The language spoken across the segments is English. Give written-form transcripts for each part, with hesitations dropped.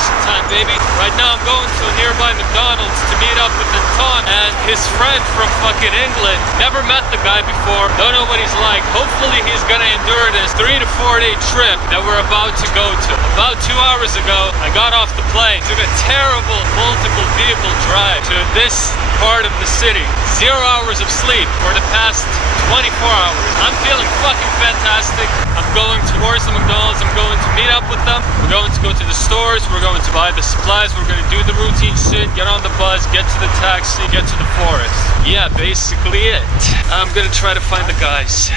vacation time, baby. Right now I'm going to a nearby McDonald's to meet up with Tonton and his friend from fucking England. Never met the guy before, don't know what he's like. Hopefully he's gonna endure this 3 to 4 day trip that we're about to go to. About 2 hours ago, I got off the plane, took a terrible multiple vehicle drive to this part of the city. 0 hours of sleep for the past 24 hours. I'm feeling fucking fantastic. I'm going towards the McDonald's. I'm going to meet up with them. We're going to go to the stores. We're going to buy the supplies. We're going to do the routine shit. Get on the bus. Get to the taxi. Get to the forest. Yeah, basically it. I'm going to try to find the guys.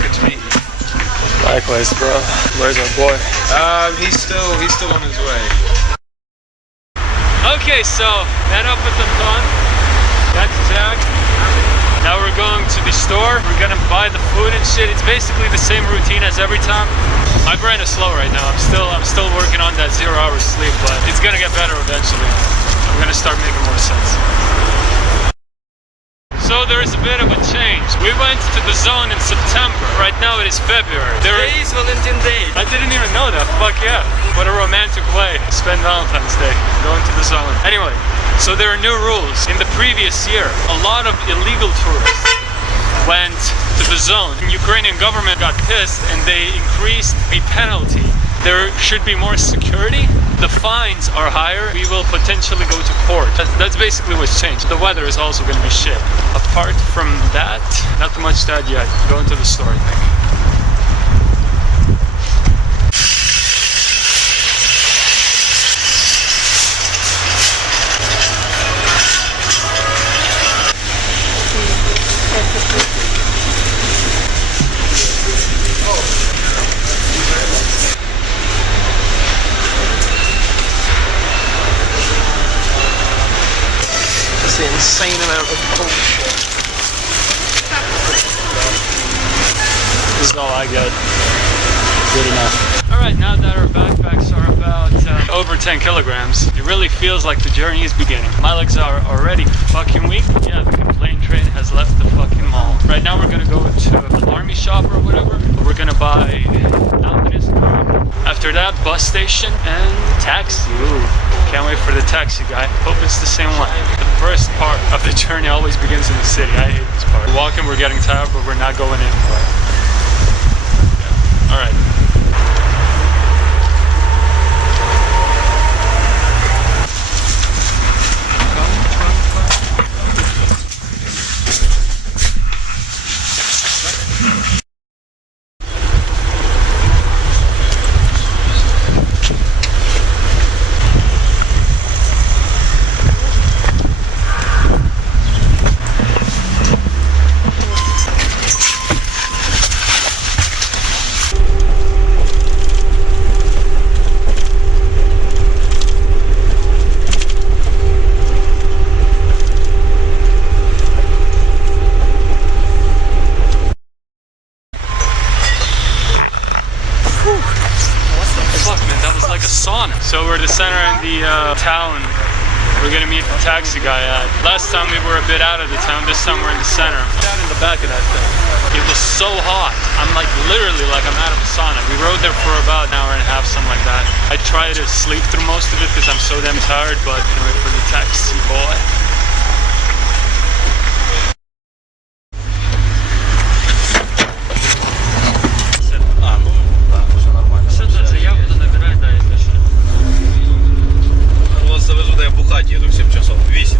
Good to meet you. Likewise, bro. Where's our boy? He's still on his way. Okay, so met up with Tonton. That's Jack. Now we're going to the store. We're gonna buy the food and shit. It's basically the same routine as every time. My brain is slow right now. I'm still working on that 0 hours sleep, but it's gonna get better eventually. I'm gonna start making more sense. So there is a bit of a change. We went to the zone in September. Right now it is February. Today is Valentine's Day. I didn't even know that. Fuck yeah. What a romantic way to spend Valentine's Day. Going to the zone. Anyway, so there are new rules. In the previous year, a lot of illegal tourists went to the zone. The Ukrainian government got pissed and they increased the penalty. There should be more security. The fines are higher. We will potentially go to court. That's basically what's changed. The weather is also going to be shit. Apart from that, not too much to add yet. Going to the store, I think. Insane amount of bullshit. This is all I get. Good enough. Alright, now that our backpacks are about over 10 kilograms, it really feels like the journey is beginning. My legs are already fucking weak. Yeah, the complaint train has left the fucking mall. Right now we're gonna go to an army shop or whatever. We're gonna buy after that, bus station and taxi. Ooh. Can't wait for the taxi guy. Hope it's the same one. The first part of the journey always begins in the city. I hate this part. We're walking, we're getting tired, but we're not going anywhere. Yeah. All right. So we're the center in the town. We're gonna meet the taxi guy at. Last time we were a bit out of the town, this time we're in the center. Down in the back of that thing. It was so hot. I'm like literally like I'm out of a sauna. We rode there for about an hour and a half, something like that. I try to sleep through most of it because I'm so damn tired, but anyway, for the taxi boy. Еду в 7 часов, 8.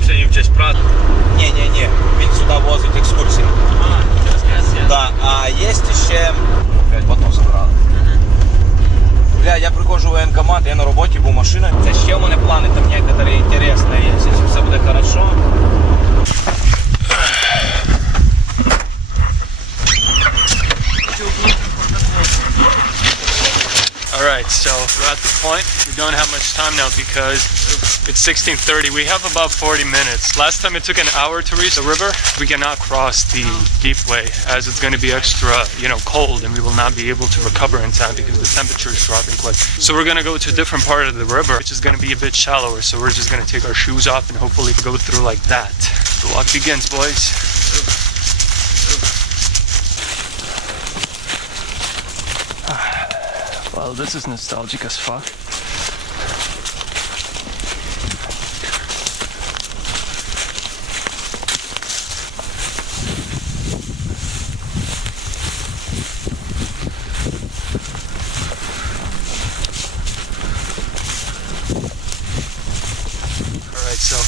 Сьогодні в честь праздника. Не, він сюди возить екскурсії. Да, а є ще... Блять, потом забрали. Бля, я приходжу в воєнкомат, я на роботі, був машина. Це ще у мене плани, там некоторі інтересні є. Якщо все буде хорошо. Alright, so we're at the point. We don't have much time now because it's 16:30. We have about 40 minutes. Last time it took an hour to reach the river. We cannot cross the deep way as it's going to be extra, cold, and we will not be able to recover in time because the temperature is dropping quick. So we're going to go to a different part of the river, which is going to be a bit shallower. So we're just going to take our shoes off and hopefully go through like that. The walk begins, boys. Well, this is nostalgic as fuck. Alright, so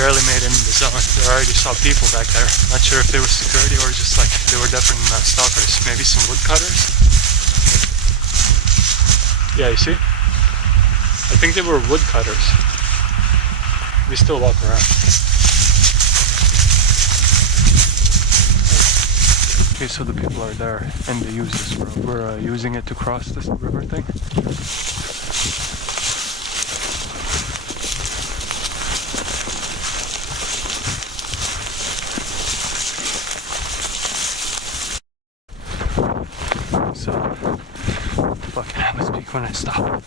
barely made it in the zone. I already saw people back there. Not sure if they were security or just like they were definitely not stalkers. Maybe some woodcutters. Yeah, you see? I think they were woodcutters. We still walk around. Okay, so the people are there and they use this road. We're using it to cross this river thing. So, fucking I must speak when I stop.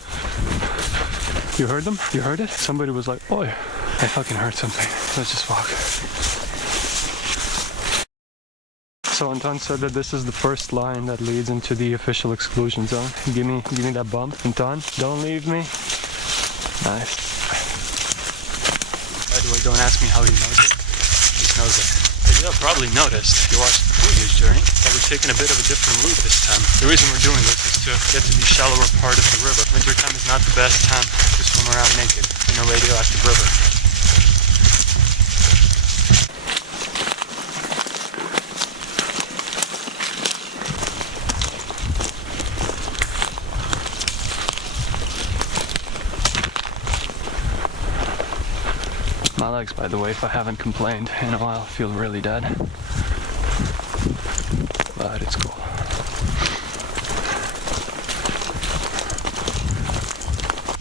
You heard them? You heard it? Somebody was like, "Oi!" I fucking heard something. Let's just walk. So Anton said that this is the first line that leads into the official exclusion zone. Give me that bump. Anton, don't leave me. Nice. By the way, don't ask me how he knows it. He just knows it. As you have probably noticed, if you watched the previous journey, that we're taking a bit of a different route this time. The reason we're doing this is to get to the shallower part of the river. Wintertime is not the best time to swim around naked in a radioactive river. My legs, by the way, if I haven't complained in a while, feel really dead. But it's cool.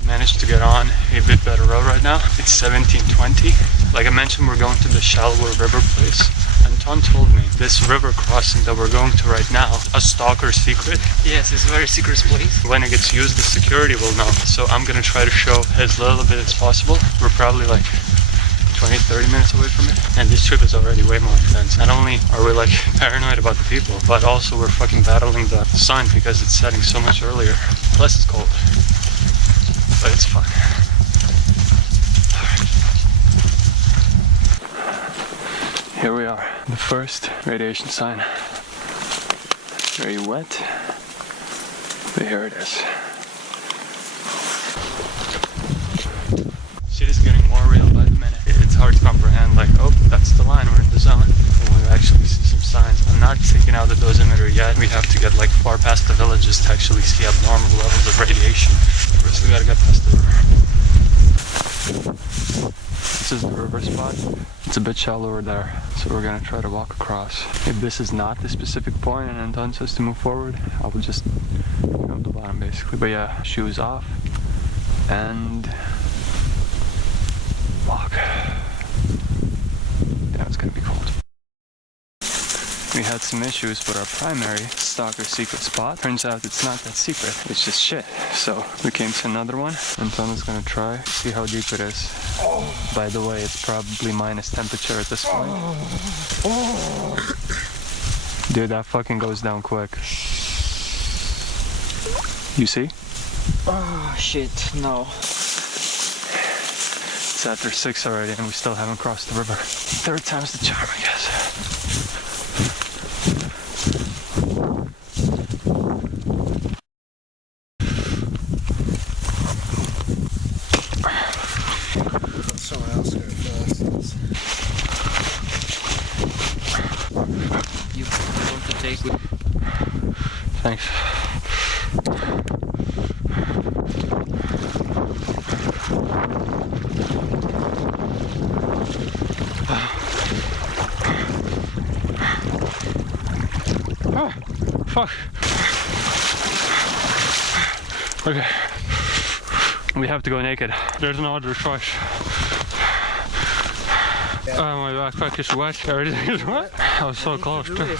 Managed to get on a bit better road right now. It's 17:20. Like I mentioned, we're going to the shallower river place. Anton told me this river crossing that we're going to right now, a stalker secret. Yes, it's a very secret place. When it gets used, the security will know. So I'm gonna try to show as little of it as possible. We're probably like 20-30 minutes away from it, and this trip is already way more intense. Not only are we like paranoid about the people, but also we're fucking battling the sun because it's setting so much earlier. Plus it's cold, but it's fun. Here we are, the first radiation sign. Very wet, but here it is. Shit is getting more real by the minute. It's hard to comprehend, like, oh, that's the line, we're in the zone. When we actually see some signs. I'm not taking out the dosimeter yet. We have to get like far past the villages to actually see abnormal levels of radiation. First we gotta get past the river. This is the river spot. It's a bit shallower there, so we're gonna try to walk across. If this is not the specific point and Anton says to move forward, I will just go to the bottom basically. But yeah, shoes off and walk. Damn, it's gonna be cold. We had some issues with our primary stalker secret spot. Turns out it's not that secret, it's just shit. So we came to another one. Anton is gonna try, see how deep it is. By the way, it's probably minus temperature at this point. Dude, that fucking goes down quick. You see? Oh shit, no. It's after 6 already and we still haven't crossed the river. Third time's the charm, I guess. Someone else go first. You want to take with... Thanks. Oh, fuck. Okay. We have to go naked. There's no other choice. My backpack is wet. Everything is wet. I was so close too.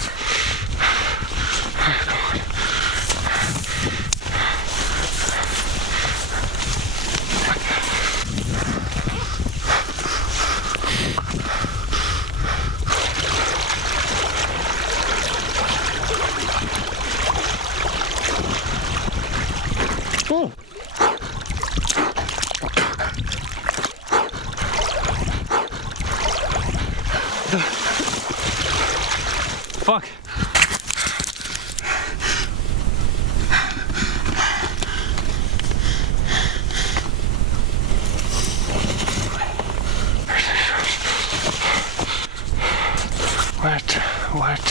Oh. Fuck. Wet.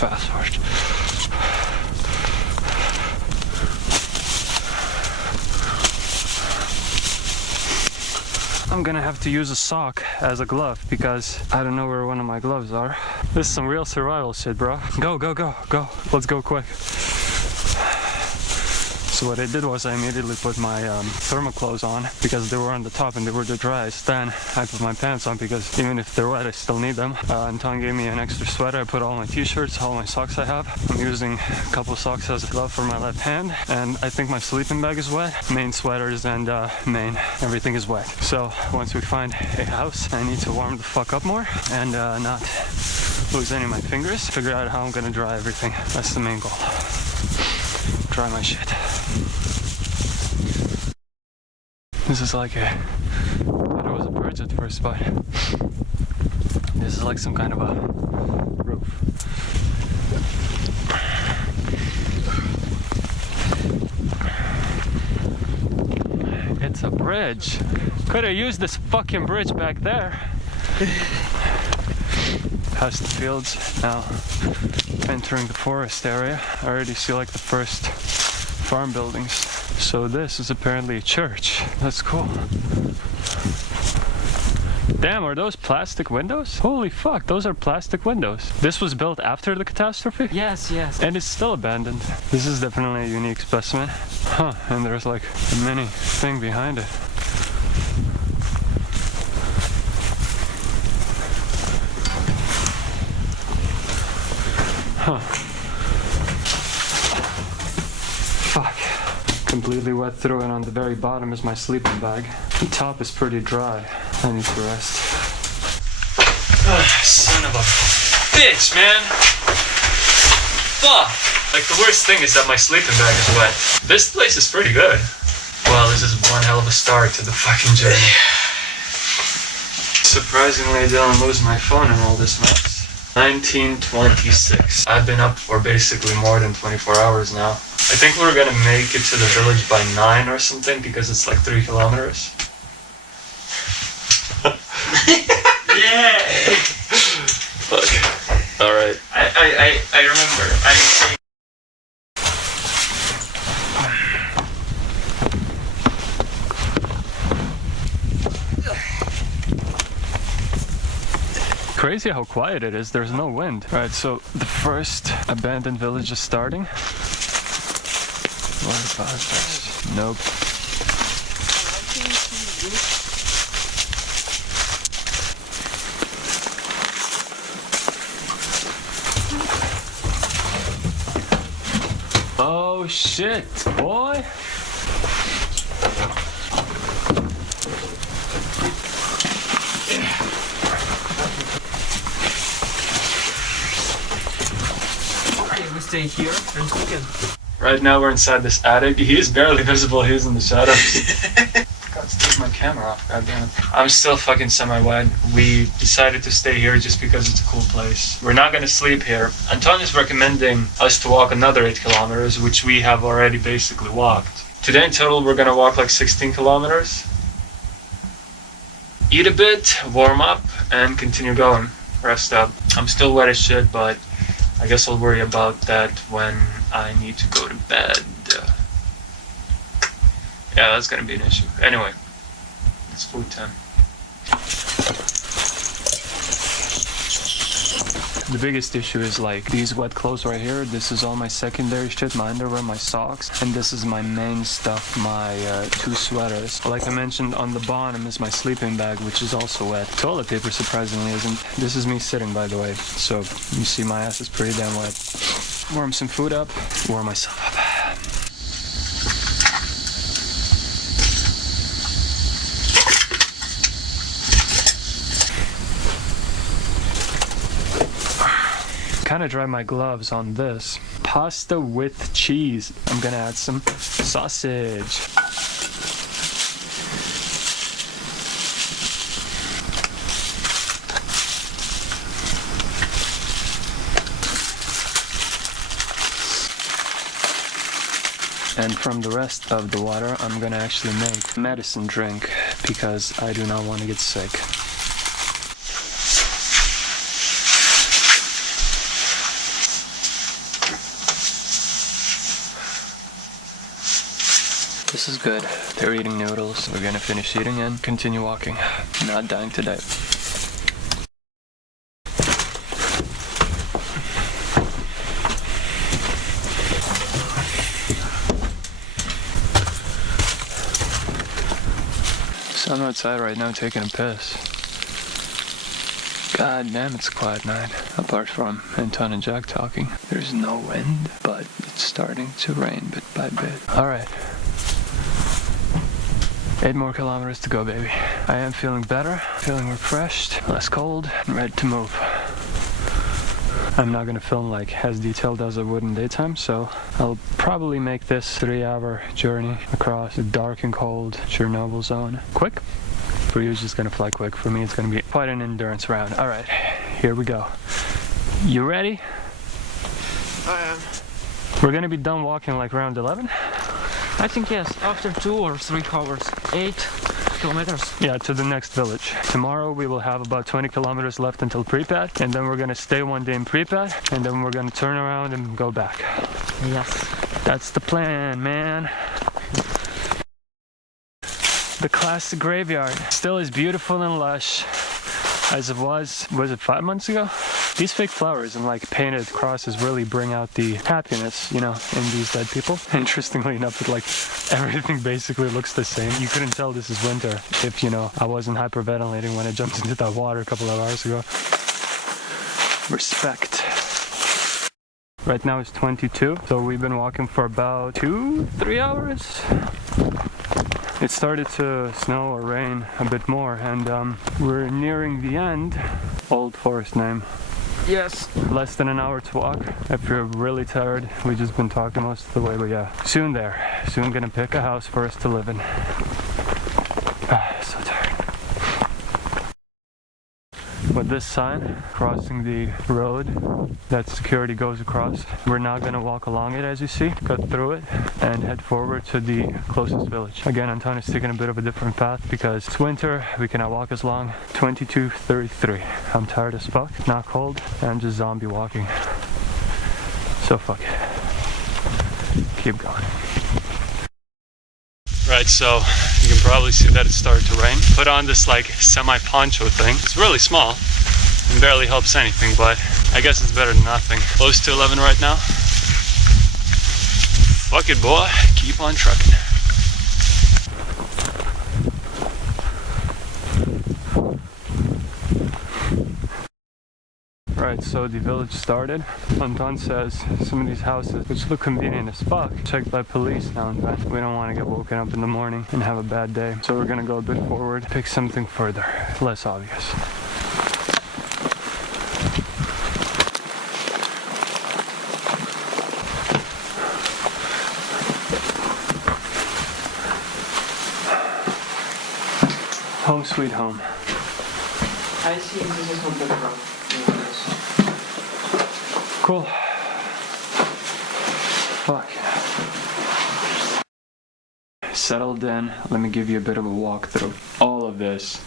Fast forward. I'm gonna have to use a sock as a glove because I don't know where one of my gloves are. This is some real survival shit, bro. Go. Let's go quick. So what I did was I immediately put my thermal clothes on because they were on the top and they were the driest. Then I put my pants on because even if they're wet, I still need them. Anton gave me an extra sweater. I put all my t-shirts, all my socks I have. I'm using a couple of socks as a glove for my left hand. And I think my sleeping bag is wet. Main sweaters and main, everything is wet. So once we find a house, I need to warm the fuck up more and not lose any of my fingers. Figure out how I'm gonna dry everything. That's the main goal. Dry my shit. This is like I thought it was a bridge at first, but this is like some kind of a roof. It's a bridge. Could have used this fucking bridge back there. Past the fields, now entering the forest area. I already see like the first farm buildings. So this is apparently a church. That's cool. Damn, are those plastic windows? Holy fuck, those are plastic windows. This was built after the catastrophe? Yes. And it's still abandoned. This is definitely a unique specimen. Huh, and there's like a mini thing behind it. Huh. Fuck. Completely wet through, and on the very bottom is my sleeping bag. The top is pretty dry. I need to rest. Son of a bitch, man! Fuck! Like, the worst thing is that my sleeping bag is wet. This place is pretty good. Well, this is one hell of a start to the fucking journey. Surprisingly, I didn't lose my phone in all this mess. 1926. I've been up for basically more than 24 hours now. I think we're gonna make it to the village by 9 or something because it's like 3 kilometers. Yeah. Fuck. Alright. I remember. Crazy how quiet it is. There's no wind. Alright, so the first abandoned village is starting. What about this? Nope. Oh shit, boy! We stay here and cook it. Right now we're inside this attic. He is barely visible, he's in the shadows. God, take my camera off, goddamn. I'm still fucking semi-wet. We decided to stay here just because it's a cool place. We're not gonna sleep here. Anton is recommending us to walk another 8 kilometers, which we have already basically walked. Today in total we're gonna walk like 16 kilometers. Eat a bit, warm up, and continue going. Rest up. I'm still wet as shit, but I guess I'll worry about that when I need to go to bed. Yeah, that's gonna be an issue. Anyway, it's food time. The biggest issue is like these wet clothes right here. This is all my secondary shit, my underwear, my socks, and this is my main stuff, my 2 sweaters. Like I mentioned, on the bottom is my sleeping bag, which is also wet. Toilet paper surprisingly isn't. This is me sitting, by the way, so you see my ass is pretty damn wet. Warm some food up, warm myself up. kind of dry my gloves on this. Pasta with cheese. I'm gonna add some sausage. And from the rest of the water, I'm gonna actually make medicine drink because I do not want to get sick. This is good. They're eating noodles. We're gonna finish eating and continue walking. Not dying today. So I'm outside right now taking a piss. God damn, it's a quiet night. Apart from Anton and Jack talking. There's no wind, but it's starting to rain bit by bit. Alright. 8 more kilometers to go, baby. I am feeling better, feeling refreshed, less cold, and ready to move. I'm not gonna film like as detailed as I would in daytime, so I'll probably make this 3-hour journey across the dark and cold Chernobyl zone quick. For you, it's just gonna fly quick. For me, it's gonna be quite an endurance round. All right, here we go. You ready? I am. We're gonna be done walking like around 11? I think yes, after 2 or 3 hours. 8 kilometers. Yeah, to the next village. Tomorrow we will have about 20 kilometers left until Pripyat, and then we're gonna stay 1 day in Pripyat, and then we're gonna turn around and go back. Yes. That's the plan, man. The classic graveyard. Still as beautiful and lush as it was it 5 months ago? These fake flowers and like painted crosses really bring out the happiness, you know, in these dead people. Interestingly enough, it like everything basically looks the same. You couldn't tell this is winter if, you know, I wasn't hyperventilating when I jumped into that water a couple of hours ago. Respect. Right now it's 22, so we've been walking for about 2-3 hours. It started to snow or rain a bit more, and we're nearing the end. Old forest name. Yes. Less than an hour to walk. I feel really tired. We've just been talking most of the way, but yeah. Soon there. Soon gonna pick a house for us to live in. So tired. With this sign crossing the road that security goes across, we're now gonna walk along it, as you see, cut through it, and head forward to the closest village. Again, Anton is taking a bit of a different path because it's winter, we cannot walk as long. 22:33. I'm tired as fuck, not cold, and just zombie walking. So fuck it. Keep going. Right, so you can probably see that it started to rain. Put on this like semi-poncho thing. It's really small and barely helps anything, but I guess it's better than nothing. Close to 11 right now. Fuck it, boy. Keep on trucking. Right, so the village started. Anton says some of these houses, which look convenient as fuck, checked by police now and then. We don't want to get woken up in the morning and have a bad day. So we're gonna go a bit forward, pick something further, less obvious. Home sweet home. I see this is not the problem. Cool. Fuck. Settled in. Let me give you a bit of a walkthrough. All of this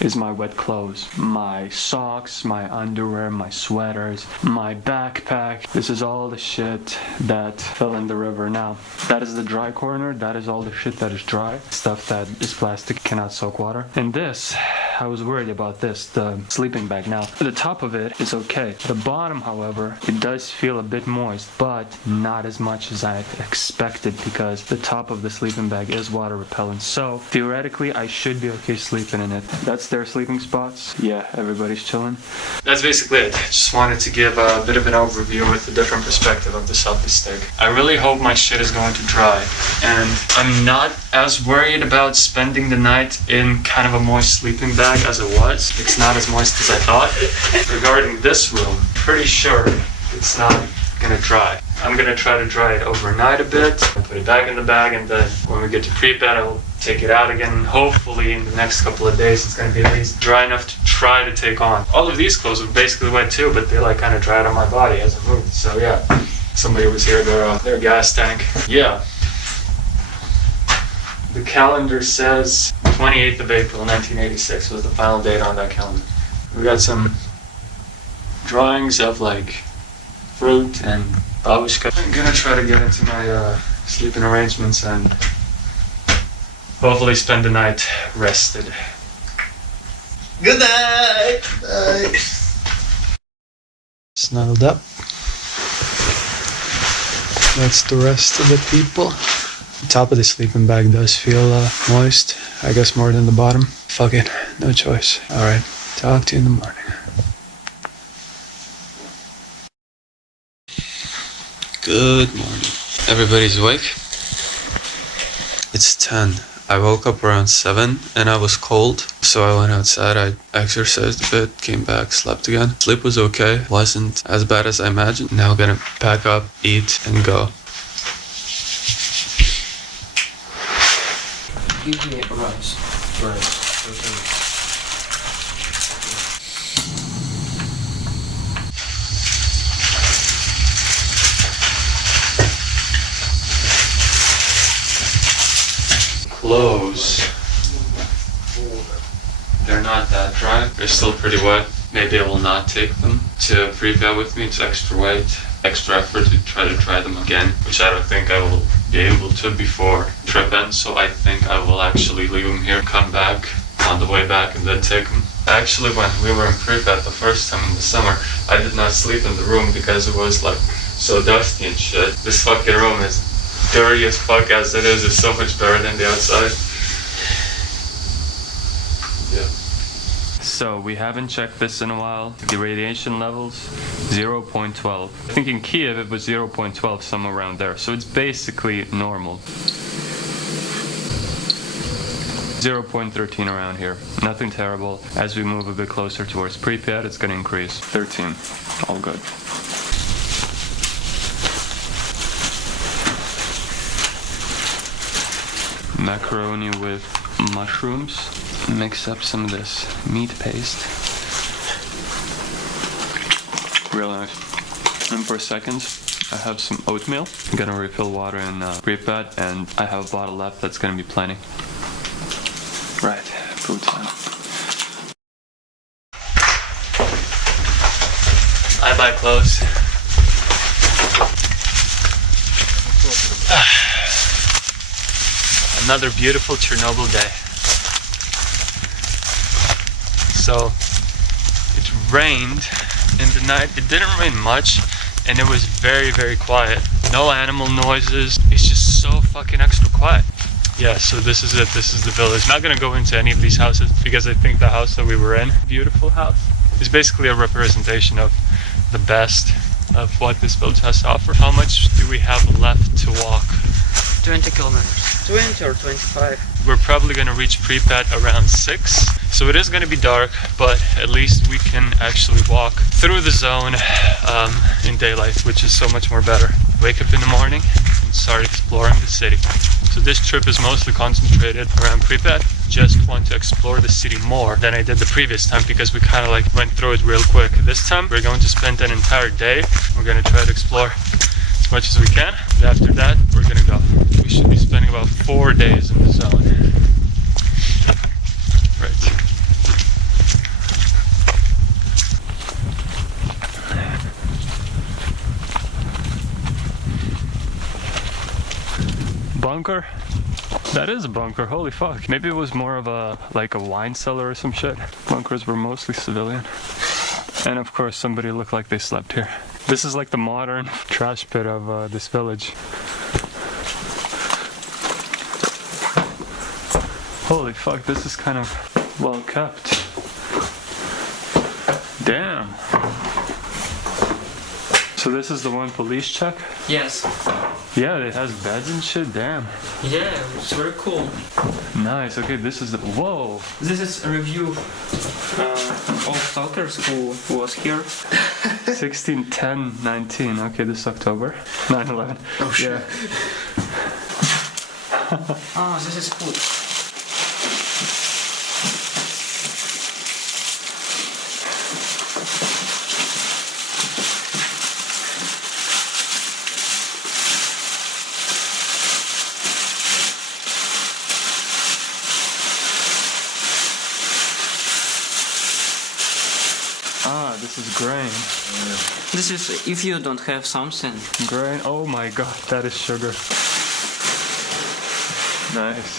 is my wet clothes. My socks, my underwear, my sweaters, my backpack. This is all the shit that fell in the river. Now, that is the dry corner. That is all the shit that is dry. Stuff that is plastic, cannot soak water. And this, I was worried about this, the sleeping bag. Now, the top of it is okay. The bottom, however, it does feel a bit moist, but not as much as I expected because the top of the sleeping bag is water repellent. So, theoretically, I should be okay sleeping in it. That's their sleeping spots. Yeah, everybody's chilling. That's basically it. Just wanted to give a bit of an overview with a different perspective of the selfie stick. I really hope my shit is going to dry, and I'm not as worried about spending the night in kind of a moist sleeping bag as it was. It's not as moist as I thought. Regarding this room, pretty sure it's not gonna dry. I'm gonna try to dry it overnight a bit, put it back in the bag, and then when we get to pre-bed, I'll take it out again. Hopefully in the next couple of days, it's gonna be at least dry enough to try to take on. All of these clothes were basically wet too, but they like kind of dried on my body as I moved. So yeah, somebody was here, their gas tank. Yeah. The calendar says 28th of April, 1986 was the final date on that calendar. We got some drawings of like fruit and babushka. I'm gonna try to get into my sleeping arrangements and hopefully spend the night rested. Good night! Snuggled up. That's the rest of the people. The top of the sleeping bag does feel moist. I guess more than the bottom. Fuck it, no choice. Alright, talk to you in the morning. Good morning. Everybody's awake? It's 10. I woke up around 7 and I was cold. So I went outside, I exercised a bit, came back, slept again. Sleep was okay. Wasn't as bad as I imagined. Now gonna pack up, eat, and go. Give me rice. Clothes. They're not that dry. They're still pretty wet. Maybe I will not take them to pre-bed with me. It's extra weight, extra effort to try to dry them again, which I don't think I will be able to before trip ends. So I think I will actually leave them here, come back on the way back, and then take them. Actually, when we were in pre-bed the first time in the summer, I did not sleep in the room because it was like so dusty and shit. This fucking room is dirty as fuck as it is. It's so much better than the outside. Yeah. So we haven't checked this in a while. The radiation levels, 0.12. I think in Kiev it was 0.12, somewhere around there. So it's basically normal. 0.13 around here. Nothing terrible. As we move a bit closer towards Pripyat, it's gonna increase. 13. All good. Macaroni with mushrooms. Mix up some of this meat paste. Real nice. And for seconds, I have some oatmeal. I'm gonna refill water in Pripyat, and I have a bottle left that's gonna be plenty. Right, food time. I buy clothes. Another beautiful Chernobyl day. So it rained in the night. It didn't rain much, and it was very, very quiet. No animal noises. It's just so fucking extra quiet. Yeah, so this is it. This is the village. Not gonna go into any of these houses because I think the house that we were in, beautiful house, is basically a representation of the best of what this village has to offer. How much do we have left to walk? 20 kilometers. 20 or 25. We're probably going to reach Pripyat around 6, so it is going to be dark, but at least we can actually walk through the zone in daylight, which is so much more better. Wake up in the morning and start exploring the city. So this trip is mostly concentrated around Pripyat. Just want to explore the city more than I did the previous time because we kind of like went through it real quick. This time we're going to spend an entire day. We're going to try to explore as much as we can. After that, we're going to go. We should be spending about 4 days in the zone. Right. Bunker? That is a bunker, holy fuck. Maybe it was more of a, like a wine cellar or some shit. Bunkers were mostly civilian. And of course somebody looked like they slept here. This is like the modern trash pit of this village. Holy fuck, this is kind of well kept. Damn. So this is the one police check? Yes. Yeah, it has beds and shit, damn. Yeah, it's very cool. Nice, okay, this is the, whoa. This is a review of stalkers who was here. 16, 10, 19. Okay, this is October. 9/11. Oh shit. Yeah. Ah, this is food. Ah, this is grain. This is if you don't have something. Grain. Oh my god, that is sugar. Nice.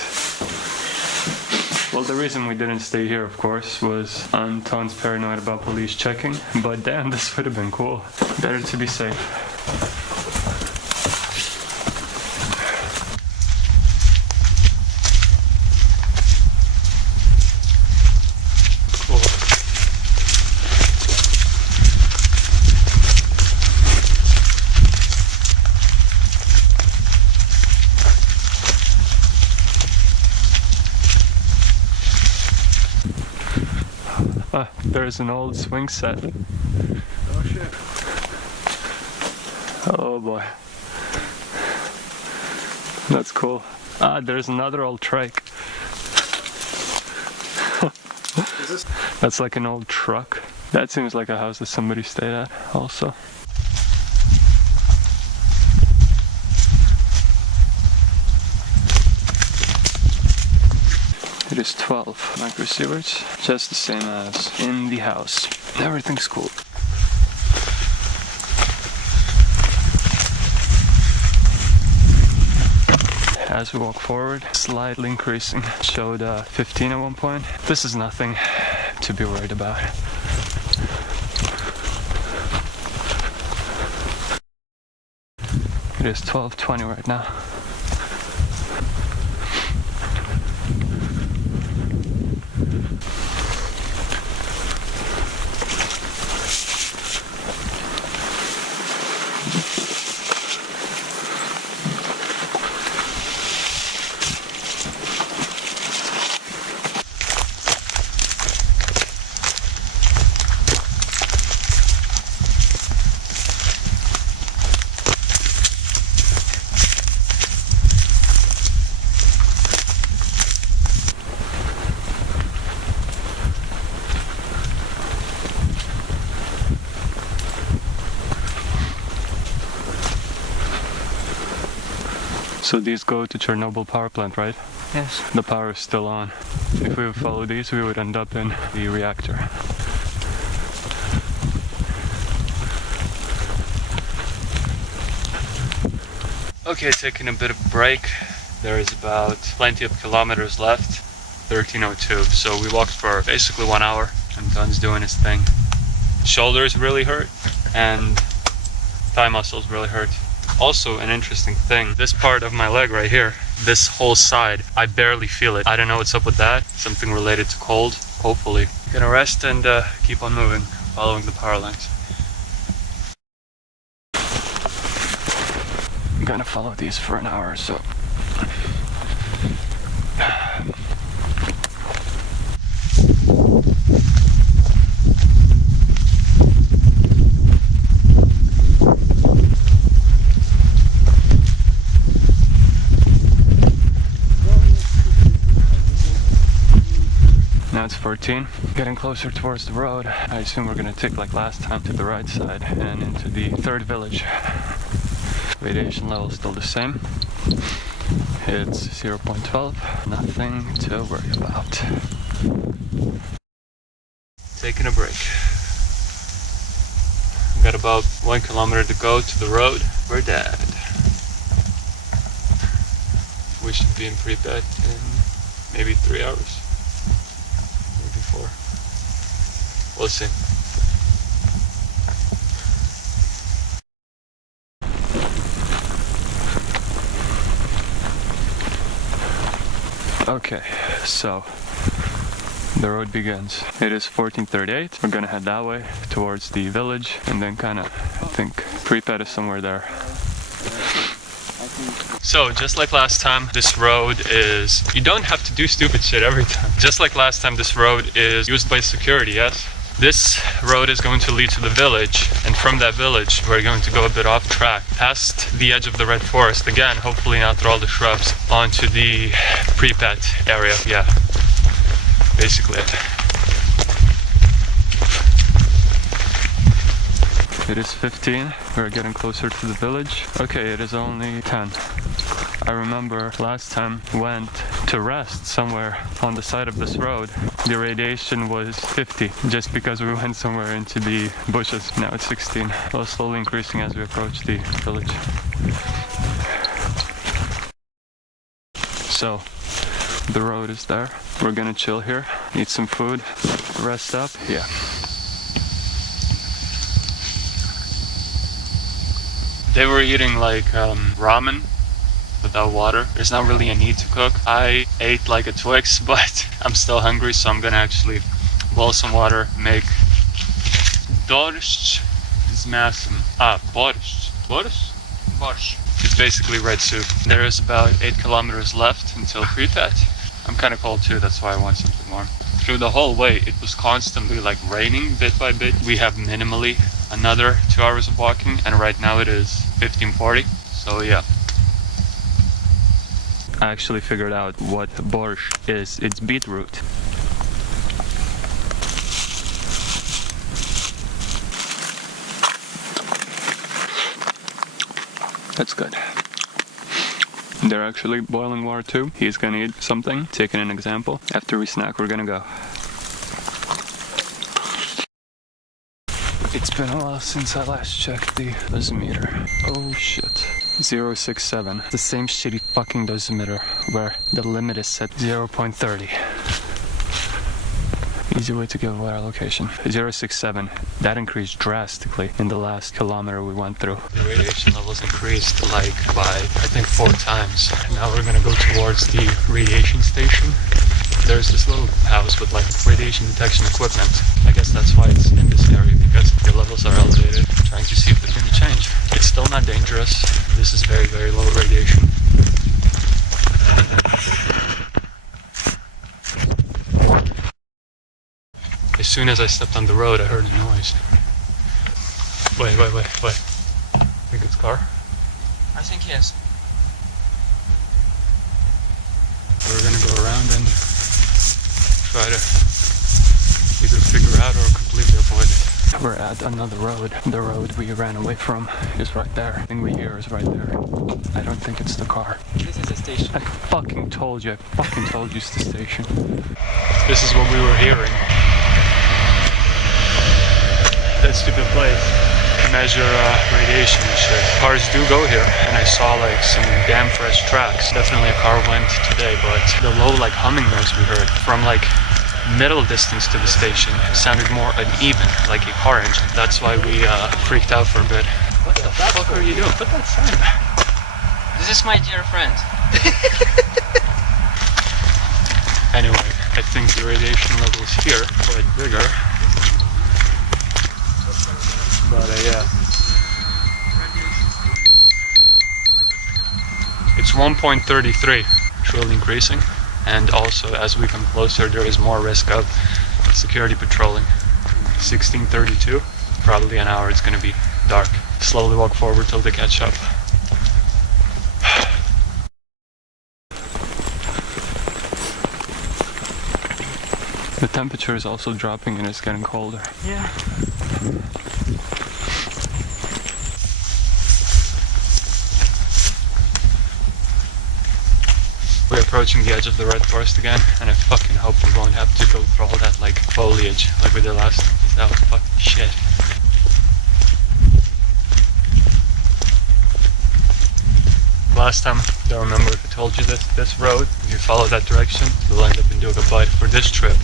Well, the reason we didn't stay here, of course, was Anton's paranoid about police checking. But damn, this would have been cool. Better to be safe. There's an old swing set. Oh shit. Oh boy. That's cool. Ah, there's another old trike. That's like an old truck. That seems like a house that somebody stayed at also. It is 12 microsieverts, just the same as in the house. Everything's cool. As we walk forward, slightly increasing. Showed 15 at one point. This is nothing to be worried about. It is 12:20 right now. So these go to Chernobyl power plant, right? Yes. The power is still on. If we would follow these, we would end up in the reactor. Okay, taking a bit of a break. There is about plenty of kilometers left. 13:02. So we walked for basically 1 hour, and Don's doing his thing. Shoulders really hurt, and thigh muscles really hurt. Also, an interesting thing, this part of my leg right here, this whole side, I barely feel it. I don't know what's up with that. Something related to cold, hopefully. Gonna rest and keep on moving, following the power lines. I'm gonna follow these for an hour or so. Now it's 14, getting closer towards the road. I assume we're gonna take, like last time, to the right side and into the third village. Radiation level is still the same. It's 0.12, nothing to worry about. Taking a break. We've got about 1 kilometer to go to the road. We're dead. We should be in Pripyat in maybe 3 hours. We'll see. Okay, so the road begins. It is 14:38. We're gonna head that way towards the village and then kind of, I think, Pripyat is somewhere there. So, just like last time, this road is... You don't have to do stupid shit every time. Just like last time, this road is used by security, yes? This road is going to lead to the village, and from that village we're going to go a bit off track, past the edge of the red forest again, hopefully not through all the shrubs, onto the Pripyat area. Yeah, basically it. It is 15, we're getting closer to the village. Okay, it is only 10. I remember last time went to rest somewhere on the side of this road. The radiation was 50, just because we went somewhere into the bushes. Now it's 16. Well, slowly increasing as we approach the village. So, the road is there. We're gonna chill here, eat some food, rest up. Yeah. They were eating like ramen without water. There's not really a need to cook. I ate like a Twix, but I'm still hungry, so I'm gonna actually boil some water, make borscht z masem. Borscht. Borscht? Borscht. It's basically red soup. There is about 8 kilometers left until Pripyat. I'm kind of cold too, that's why I want something warm. Through the whole way, it was constantly like raining bit by bit. We have minimally another 2 hours of walking, and right now it is 15:40. So yeah. I actually figured out what borscht is. It's beetroot. That's good. They're actually boiling water too. He's gonna eat something, taking an example. After we snack, we're gonna go. It's been a while since I last checked the dosimeter. Oh shit. 0.67. The same shitty fucking dosimeter where the limit is set 0.30. Easy way to give away our location. 0.67. That increased drastically in the last kilometer we went through. The radiation levels increased like by I think 4 times. Now we're gonna go towards the radiation station. There's this little house with like radiation detection equipment. I guess that's why it's in this area, because the levels are elevated. Trying to see if they're going to change. It's still not dangerous. This is very, very low radiation. As soon as I stepped on the road, I heard a noise. Wait. Think it's a car? I think yes. We're gonna go around and try to either figure out or completely avoid it. We're at another road. The road we ran away from is right there. The thing we hear is right there. I don't think it's the car. This is the station. I fucking told you it's the station. This is what we were hearing. That stupid place. Measure radiation and shit. Cars do go here, and I saw like some damn fresh tracks. Definitely a car went today, but the low like humming noise we heard from like middle distance to the station sounded more uneven, like a car engine. That's why we freaked out for a bit. What the fuck are you doing? Put that sign back. This is my dear friend. Anyway, I think the radiation levels here are quite bigger. But yeah. It's 1.33, surely increasing. And also, as we come closer, there is more risk of security patrolling. 16:32, probably an hour, it's gonna be dark. Slowly walk forward till they catch up. The temperature is also dropping and it's getting colder. Yeah. We're approaching the edge of the red forest again, and I fucking hope we won't have to go through all that like foliage like we did last time, because that was fucking shit. Last time, I don't remember if I told you this road, if you follow that direction, you'll end up in Juga, but for this trip,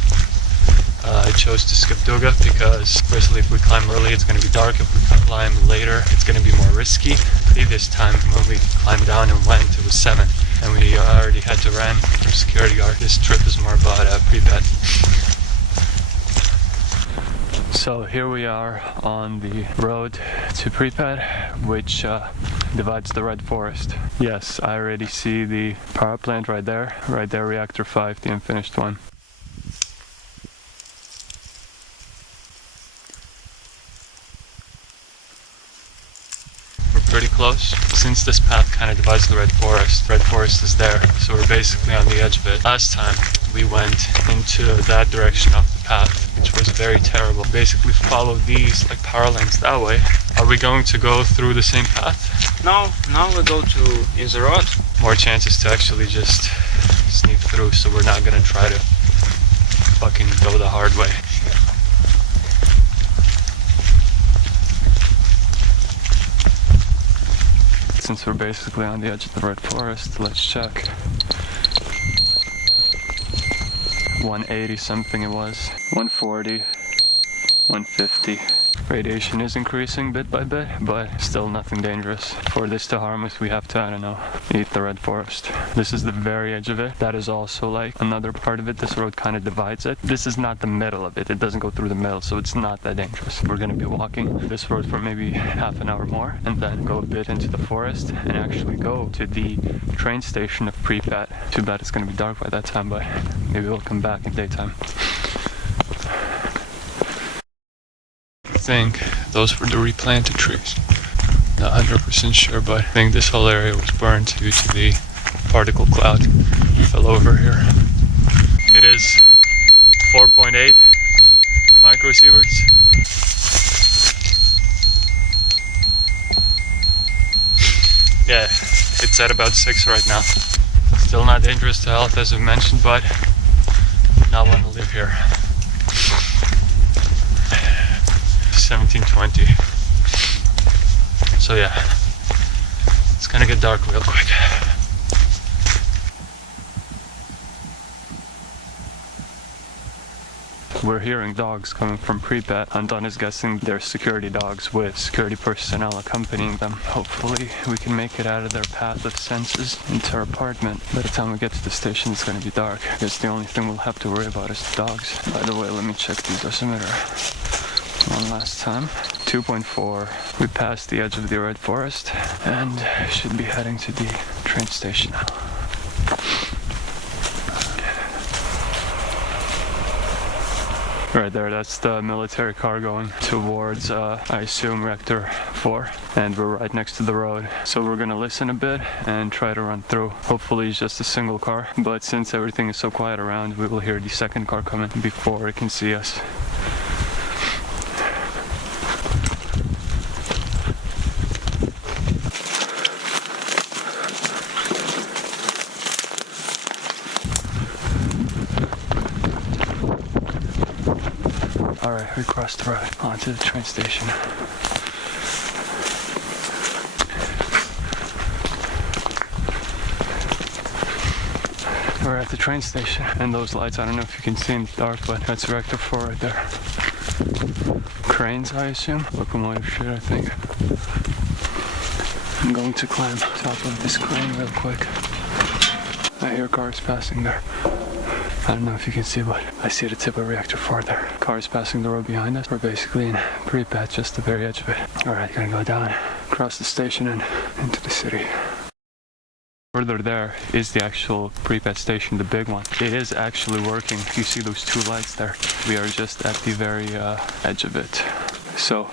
I chose to skip Juga because basically if we climb early it's going to be dark, if we climb later it's going to be more risky. Previous time when we climbed down and went, it was 7 and we already had to run from security guard. This trip is more about Pripyat. So here we are on the road to Pripyat, which divides the red forest. Yes, I already see the power plant right there, reactor 5, the unfinished one. pretty close. Since this path kind of divides the red forest is there, so we're basically on the edge of it. Last time we went into that direction of the path, which was very terrible. Basically follow these like power lines that way. Are we going to go through the same path? No, now we go to the road. More chances to actually just sneak through, so we're not gonna try to fucking go the hard way. Since we're basically on the edge of the red forest, let's check. 180 something it was, 140, 150. Radiation is increasing bit by bit, but still nothing dangerous. For this to harm us, we have to, I don't know, eat the red forest. This is the very edge of it. That is also like another part of it. This road kind of divides it. This is not the middle of it. It doesn't go through the middle, so it's not that dangerous. We're gonna be walking this road for maybe half an hour more, and then go a bit into the forest and actually go to the train station of Pripyat. Too bad it's gonna be dark by that time, but maybe we'll come back in daytime. I think those were the replanted trees. Not 100% sure, but I think this whole area was burned due to the particle cloud that fell over here. It is 4.8 microsieverts. Yeah, it's at about 6 right now. Still not dangerous to health as I mentioned, but not want to live here. 1720. So yeah, it's gonna get dark real quick. We're hearing dogs coming from Pripyat. Anton is guessing they're security dogs with security personnel accompanying them. Hopefully we can make it out of their path of senses into our apartment. By the time we get to the station, it's gonna be dark. I guess the only thing we'll have to worry about is the dogs. By the way, let me check the dosimeter one last time. 2.4. We passed the edge of the red forest and should be heading to the train station now. Right there, that's the military car going towards, I assume, Reactor 4. And we're right next to the road. So we're gonna listen a bit and try to run through. Hopefully it's just a single car. But since everything is so quiet around, we will hear the second car coming before it can see us. Alright, we crossed the road onto the train station. We're at the train station, and those lights, I don't know if you can see in the dark, but that's Reactor 4 right there. Cranes, I assume. Locomotive shit, I think. I'm going to climb top of this crane real quick. I hear cars passing there. I don't know if you can see, but I see the tip of Reactor 4 there. Cars passing the road behind us. We're basically in Pripyat, just the very edge of it. Alright, gonna go down, across the station and into the city. Further there is the actual Pripyat station, the big one. It is actually working. You see those two lights there. We are just at the very edge of it. So,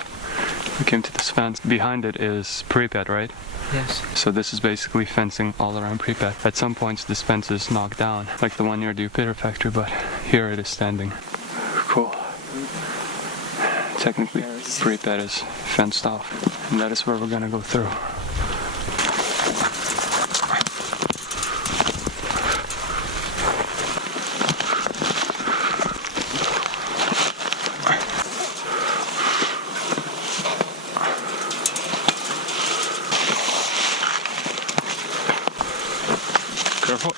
we came to this fence. Behind it is Pripyat, right? Yes. So this is basically fencing all around Pripyat. At some points this fence is knocked down, like the one near the Jupiter factory, but here it is standing. Cool. Technically, Pripyat is fenced off, and that is where we're gonna go through. Careful.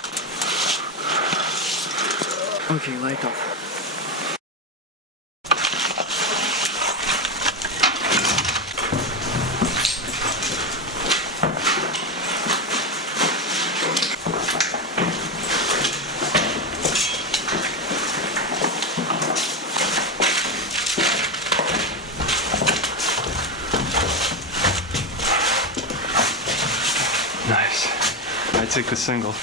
Okay, light off. Nice. I take the single.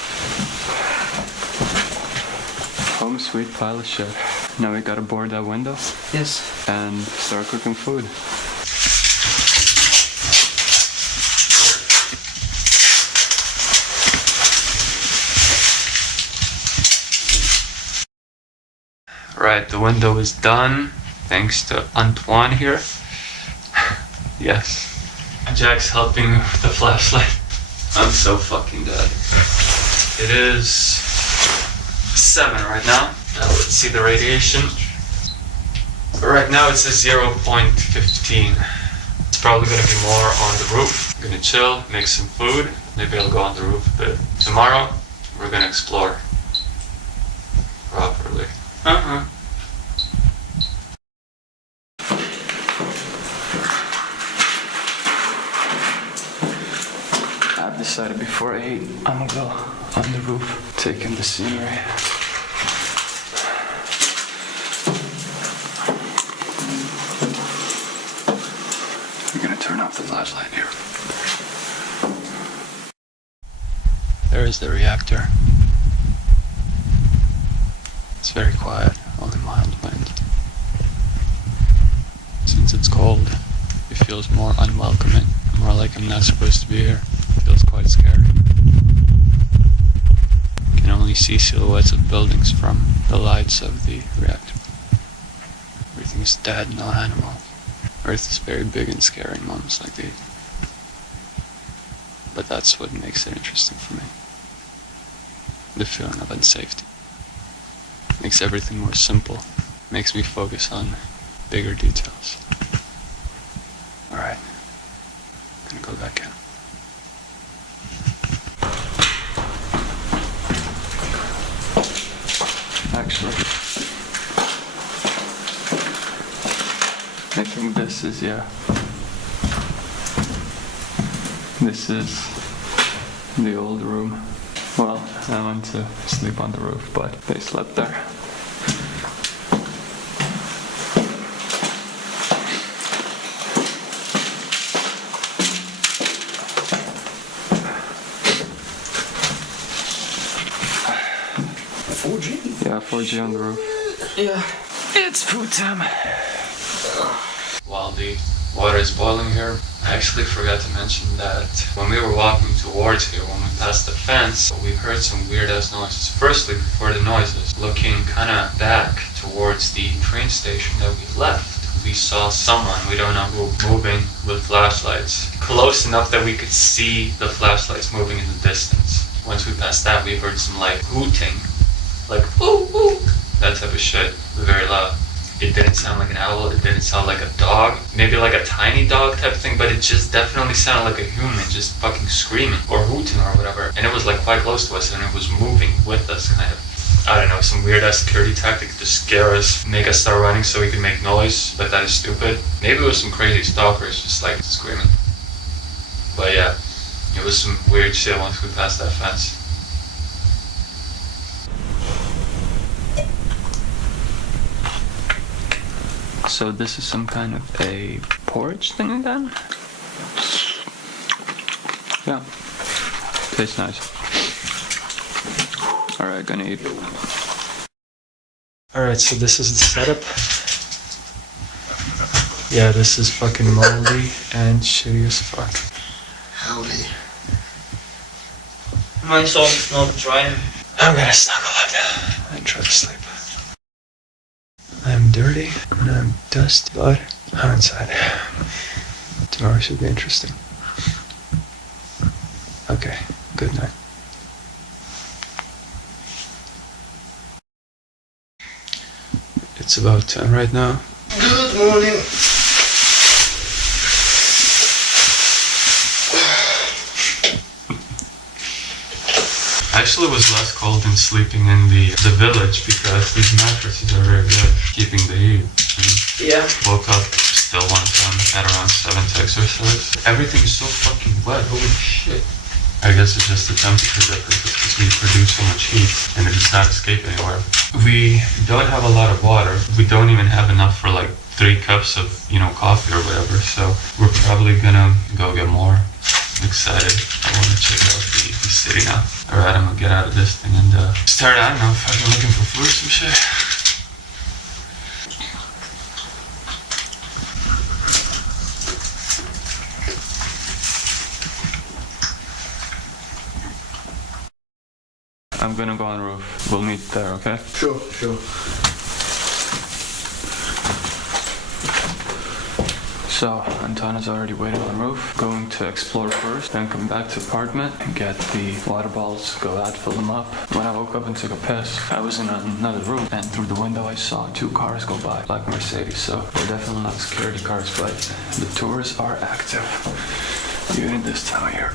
Home sweet pile of shit. Now we gotta board that window. Yes. And start cooking food. Alright, the window is done. Thanks to Antoine here. Yes. Jack's helping me with the flashlight. I'm so fucking dead. It is 7 right now. Now let's see the radiation. Right now it's a 0.15. It's probably gonna be more on the roof. I'm gonna chill, make some food. Maybe I'll go on the roof a bit. Tomorrow, we're gonna explore properly. I've decided before 8, I'm gonna go on the roof, take in the scenery. I'm gonna turn off the flashlight here. There is the reactor. It's very quiet, only mild wind. Since it's cold, it feels more unwelcoming, more like I'm not supposed to be here. It feels quite scary. You can only see silhouettes of buildings from the lights of the reactor. Everything is dead, no animals. Earth is very big and scary in moments like these. But that's what makes it interesting for me. The feeling of unsafety. Makes everything more simple. Makes me focus on bigger details. Alright. I'm gonna go back in. Actually, I think this is, this is the old room. Well, I went to sleep on the roof, but they slept there. Yeah, 4G on the roof. Yeah. It's food time. While the water is boiling here, I actually forgot to mention that when we were walking towards here, when we passed the fence, we heard some weird ass noises. Firstly, before the noises, looking kinda back towards the train station that we left, we saw someone, we don't know who, moving with flashlights. Close enough that we could see the flashlights moving in the distance. Once we passed that, we heard some like hooting. Like, ooh, ooh, that type of shit, very loud. It didn't sound like an owl, it didn't sound like a dog, maybe like a tiny dog type thing, but it just definitely sounded like a human just fucking screaming or hooting or whatever. And it was like quite close to us and it was moving with us kind of. I don't know, some weird ass security tactic to scare us, make us start running so we can make noise, but that is stupid. Maybe it was some crazy stalkers just like screaming. But yeah, it was some weird shit once we passed that fence. So this is some kind of a porridge thing again? Yeah, tastes nice. Alright, gonna eat. Alright, so this is the setup. Yeah, this is fucking moldy and shitty as fuck. Howdy. My socks not dry. I'm gonna snuggle up and try to sleep. I'm dirty and I'm dusty, but I'm inside. Tomorrow should be interesting. Okay, good night. It's about 10 right now. Good morning. Actually, it was less cold than sleeping in the village because these mattresses are very good keeping the heat. Yeah. Woke up, still want them at around 7 to exercise. Everything is so fucking wet, holy shit. I guess it's just the temperature difference because we produce so much heat and it does not escape anywhere. We don't have a lot of water. We don't even have enough for like 3 cups of, coffee or whatever. So we're probably gonna go get more. I'm excited. I want to check out the city now. Alright, I'm gonna get out of this thing and start, I don't know, fucking looking for food or some shit. I'm gonna go on the roof. We'll meet there, okay? Sure. So Anton is already waiting on the roof. Going to explore first, then come back to apartment and get the water bottles, go out, fill them up. When I woke up and took a piss, I was in another room, and through the window I saw 2 cars go by, black Mercedes. So they're definitely not security cars, but the tourists are active, even in this time of year.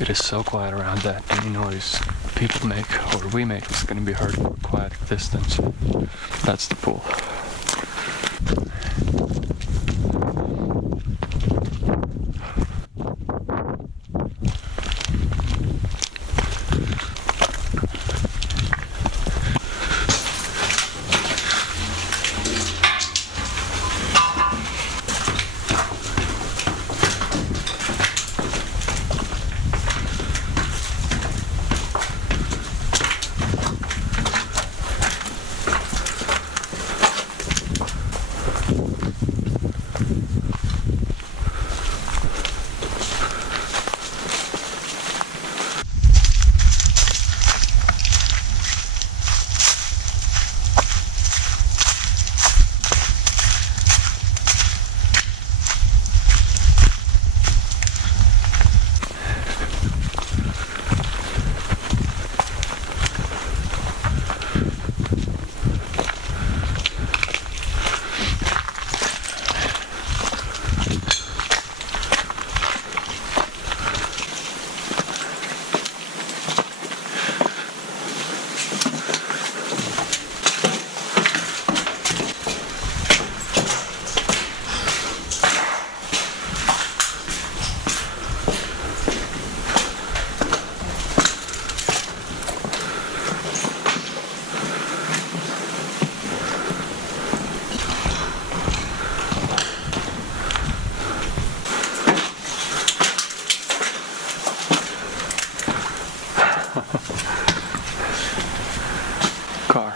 It is so quiet around that any noise people make or we make is going to be heard from a quiet distance. That's the pool. Car.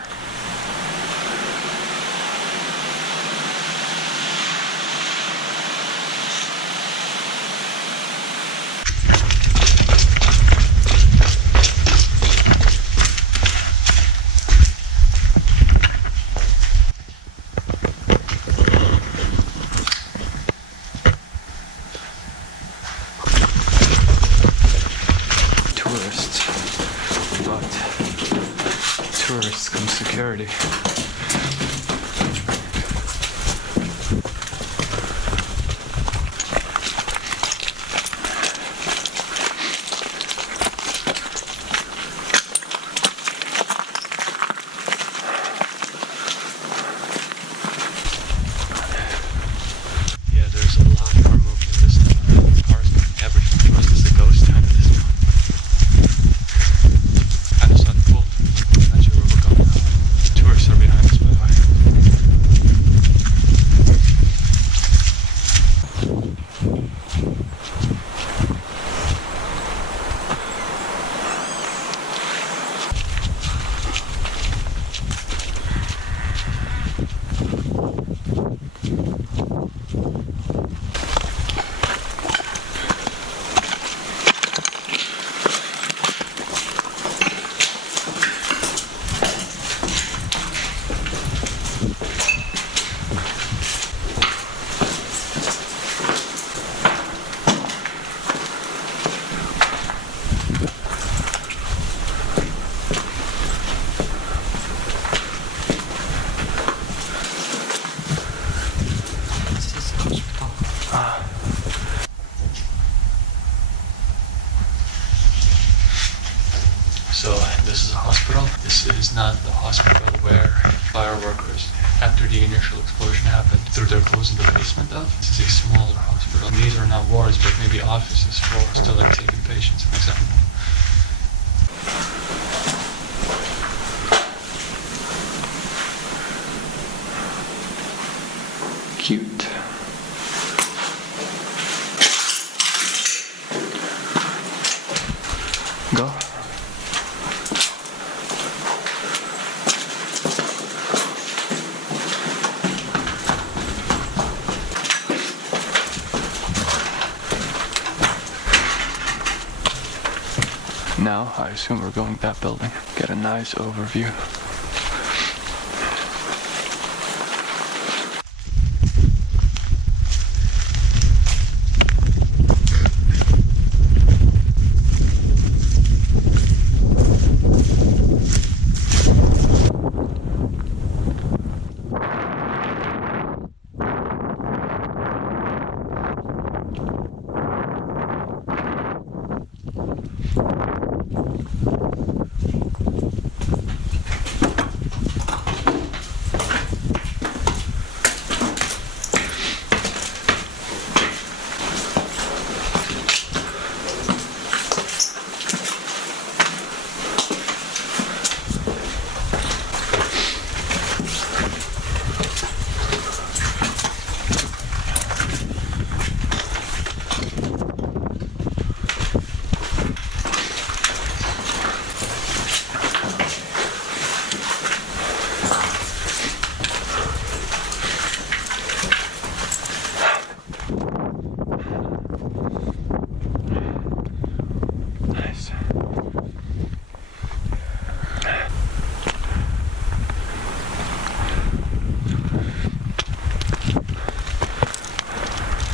Tourists come security. Yeah, there's a lot more movement this time. Cars coming everywhere. Most is a ghost town at this point. Kind of saw the pool. Not sure where we're going now. Tourists are behind us, by the way. So this is a hospital. This is not the hospital where fire workers, after the initial explosion happened, threw their clothes in the basement of. This is a smaller hospital. These are not wards, but maybe offices for still like taking patients, for example. Cute. Go. Now, I assume we're going to that building. Get a nice overview.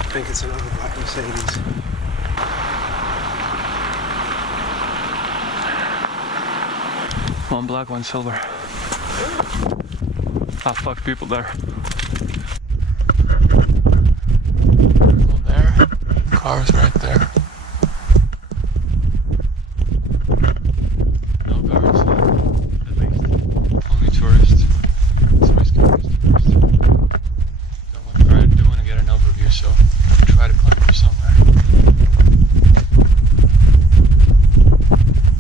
I think it's another black Mercedes. One black, one silver. Ah, fuck, people there. People there. Cars right there. No cars. At least. Only tourists. It's risky tourists. I do want to get an overview, so I'll try to climb for somewhere.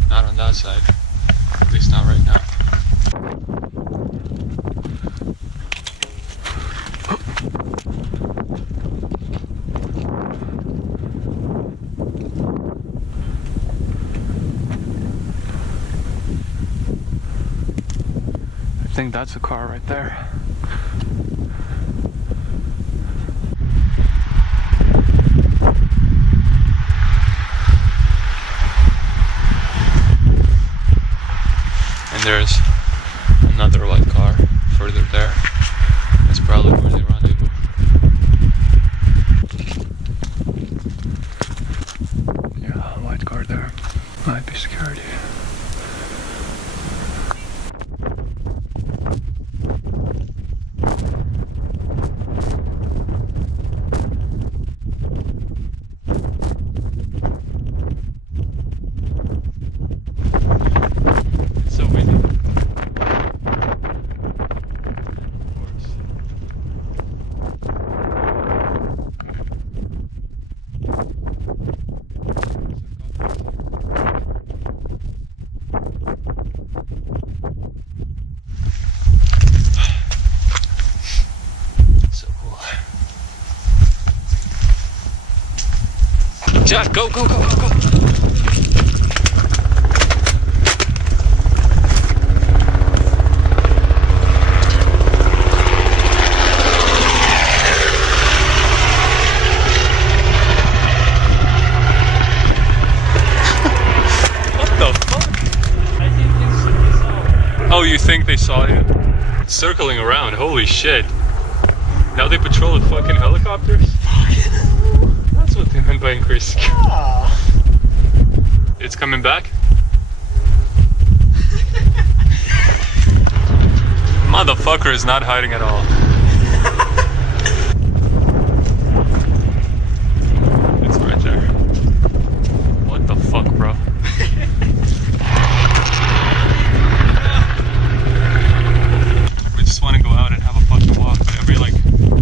Not on that side. At least not right now. I think that's a car right there. And there's another white car further there. That's probably where they rendezvous. Yeah, white car there. Might be security. So windy. So cool. Jack, go, go, go, go, go! Oh, you think they saw you? Circling around, holy shit. Now they patrol with fucking helicopters? That's what they meant by increased security. It's coming back? Motherfucker is not hiding at all. It's right there. What the fuck, bro? We just want to go out and have a fucking walk, but every like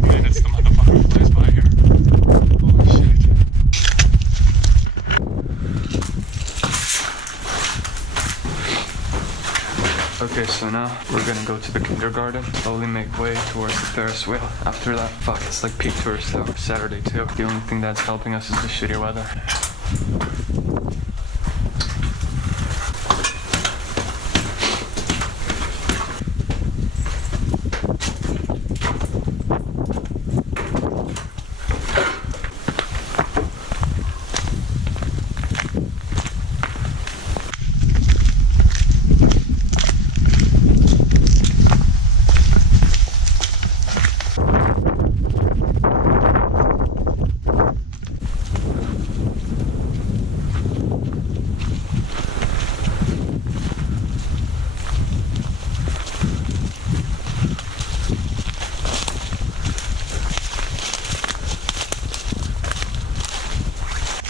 minutes the motherfucker flies by here. Holy shit. Okay, so now we're gonna go to the kindergarten, slowly make way towards the Ferris wheel. After that, fuck, it's like peak tourist hour, Saturday too. The only thing that's helping us is the shitty weather.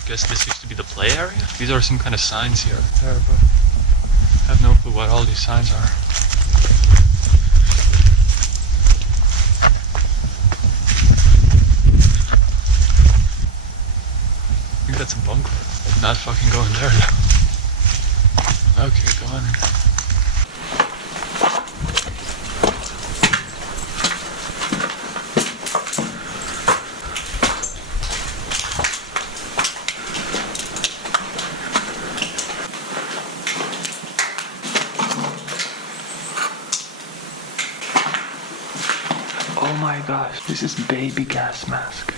Guess this used to be the play area? These are some kind of signs here. But I have no clue what all these signs are. I think that's a bunker. Not fucking going there though. Okay, go on. Oh my gosh, this is baby gas mask.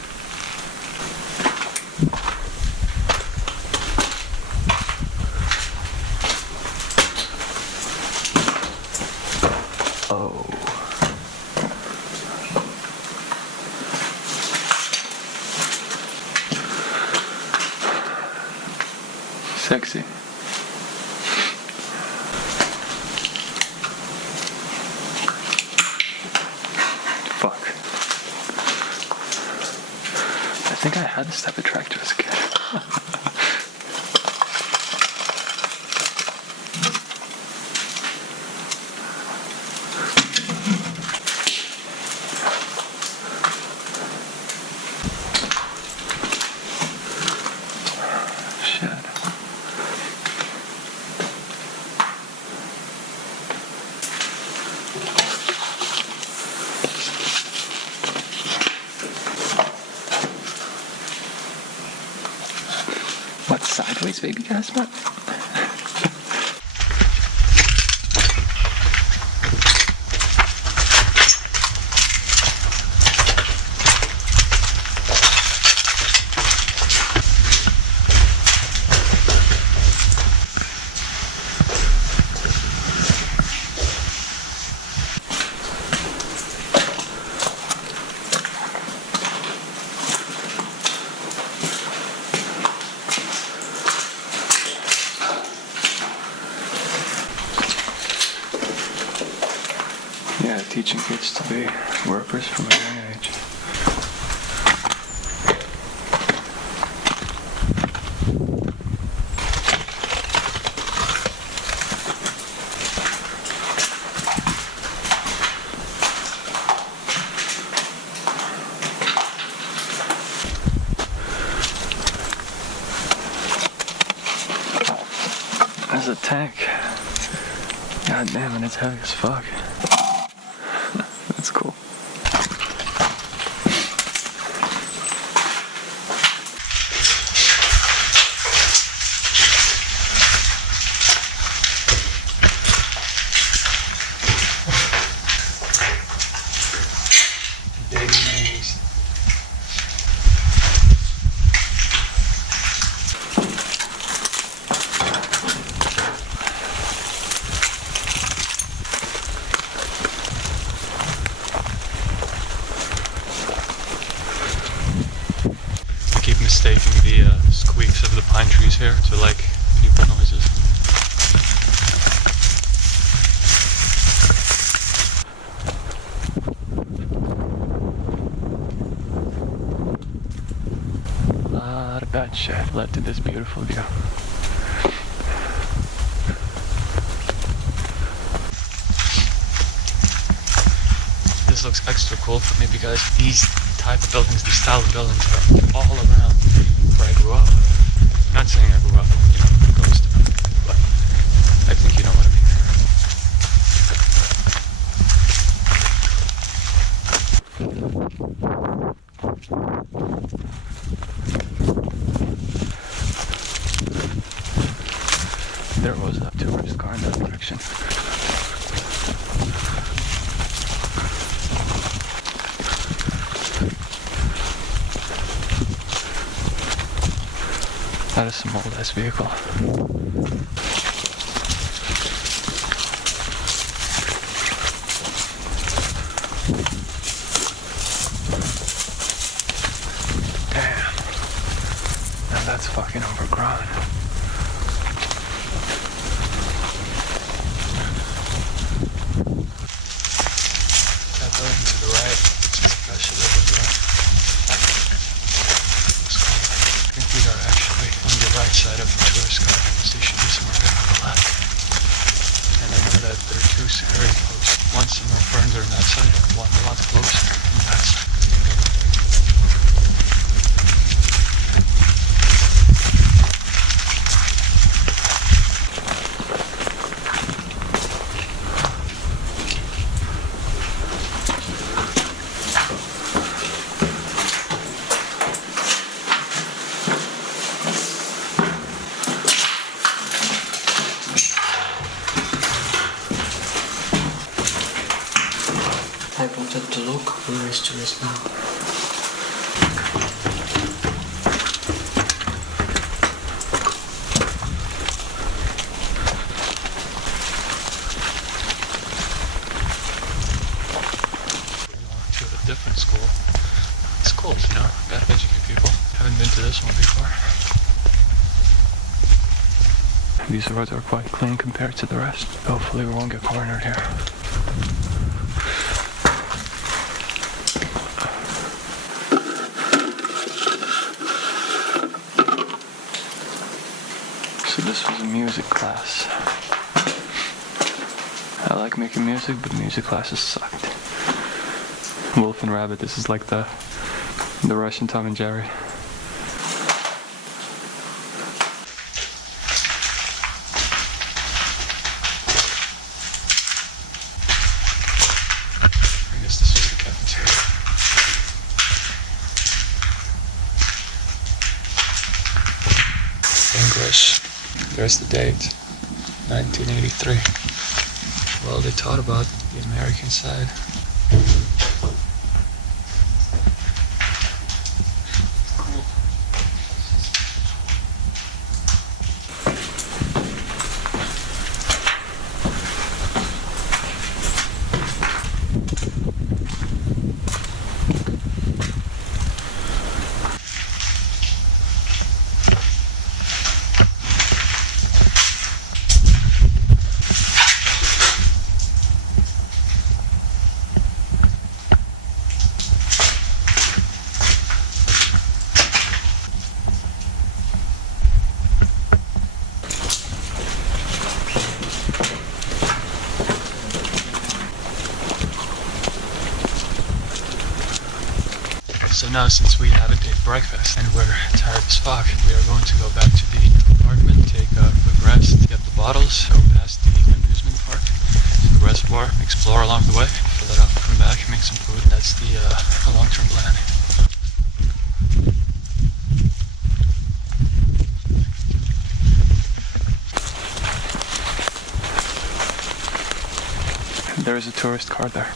Oh. Sexy. Fuck. I think I had this type of tractor as a kid. Shit. What, sideways baby gas mask? Yeah, teaching kids to be workers from a young age. There's a tank. God damn it, it's heavy as fuck. That's cool. Mistaking the squeaks of the pine trees here to like people noises. A lot of bad shit led to this beautiful view. This looks extra cool for me because these type of buildings, these style of buildings are all around where I grew up. Not saying I grew up, close to them, but I think you know what I mean. There was a tourist car in that direction. That is some old ass vehicle. Damn. Now that's fucking overgrown. That building to the right, especially over there. I think we are actually on the right side of the tourist car, so you should be somewhere there on the left. And I know that there are two security posts. One somewhere further on that side, one a lot closer on that side. I wanted to look where is tourist now. To a different school. It's cool, you know, gotta educate people. Haven't been to this one before. These roads are quite clean compared to the rest. Hopefully we won't get cornered here. So this was a music class. I like making music, but music classes sucked. Wolf and Rabbit, this is like the Russian Tom and Jerry. I guess this was the cafeteria. English. There's the date, 1983. Well, they taught about the American side. Cool. So now, since we haven't taken breakfast and we're tired as fuck, we are going to go back to the apartment, take a quick rest, get the bottles, go past the amusement park, to the reservoir, explore along the way, fill it up, come back, make some food. That's the long-term plan. There is a tourist car there.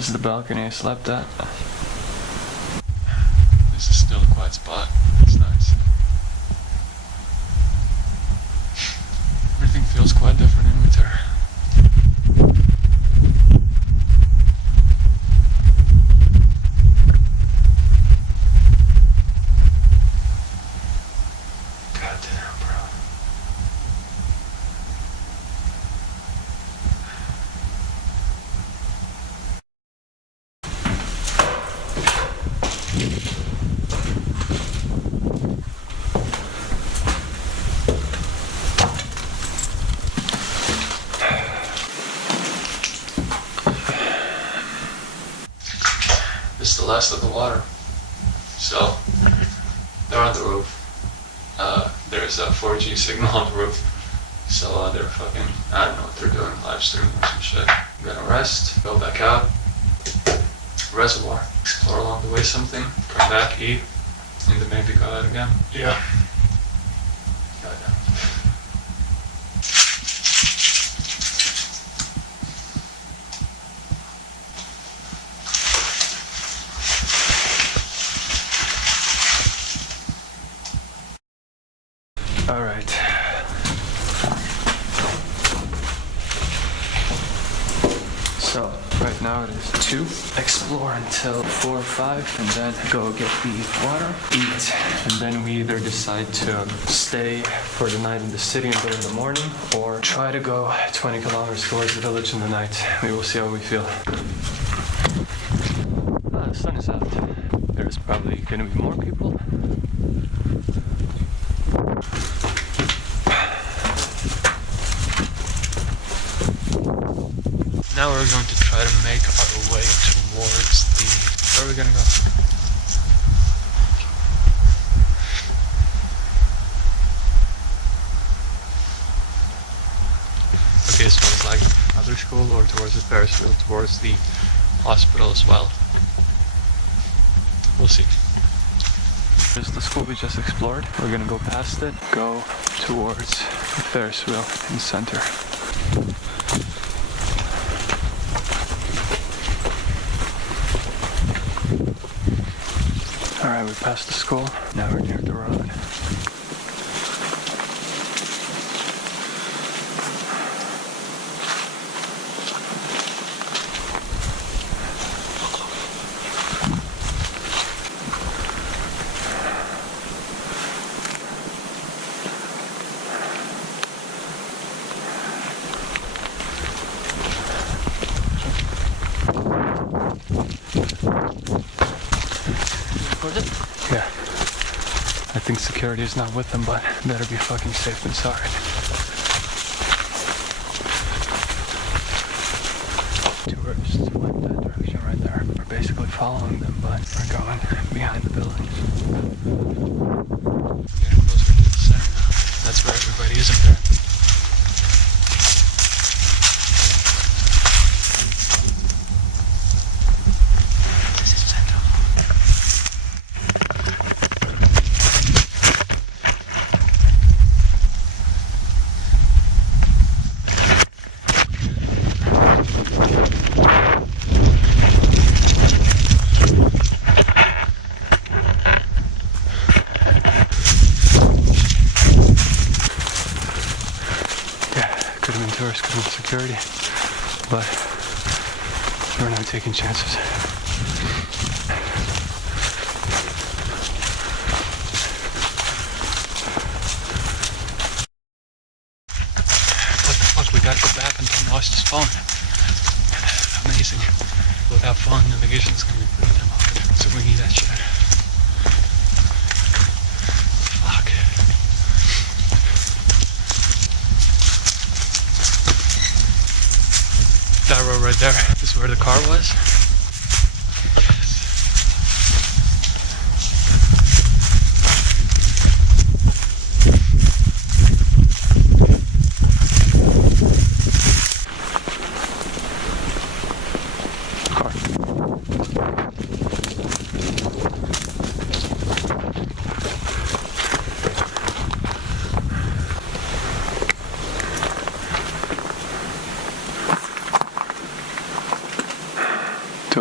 This is the balcony I slept at. This is still a quiet spot. It's nice. Everything feels quite different in winter. Goddamn, bro. This is the last of the water. So, they're on the roof. There's a 4G signal on the roof. So they're fucking, I don't know what they're doing, live streaming or some shit. I'm gonna rest, go back out, reservoir, explore along the way something, come back, eat, and then maybe go out again. Yeah. Goddamn. All right. So, right now it is 2. Explore until 4 or 5 and then go get the water, eat. And then we either decide to stay for the night in the city and go in the morning or try to go 20 kilometers towards the village in the night. We will see how we feel. The sun is out. There's probably going to be more people. Now we're going to try to make our way towards the... Where are we gonna go? Okay, so it's like other school or towards the Ferris wheel, towards the hospital as well. We'll see. This is the school we just explored. We're gonna go past it, go towards the Ferris wheel in the center. Alright, we passed the school. Now we're near the road. Yeah. I think security is not with them, but better be fucking safe than sorry. Tourists went that direction right there. We're basically following them, but we're going behind the buildings. We're getting closer to the center now. That's where everybody is in there. Tourists, because of security, but we're not taking chances. What the fuck, we gotta go back and Tom lost his phone. Amazing. Without phone, navigation's gonna be pretty damn hard, so we need that shit. Fuck. That road right there is where the car was.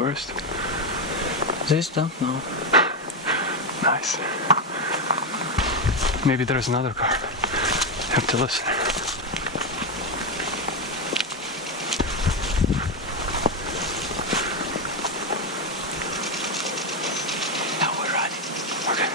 first? This don't know. Nice. Maybe there's another car. Have to listen. Now we're running. Okay.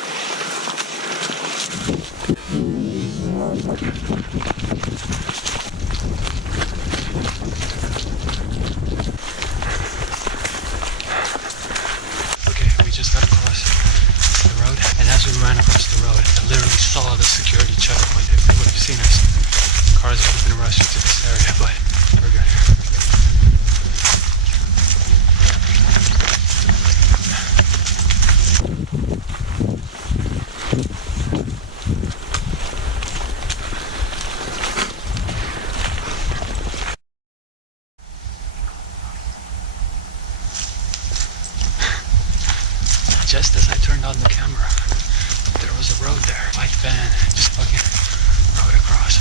Okay, we just got across the road, and as we ran across the road, I literally saw the security checkpoint. If they would have seen us, cars would have been rushing to this area, but we're good. Just as I turned on the camera, there was a road there. White van just fucking rode across.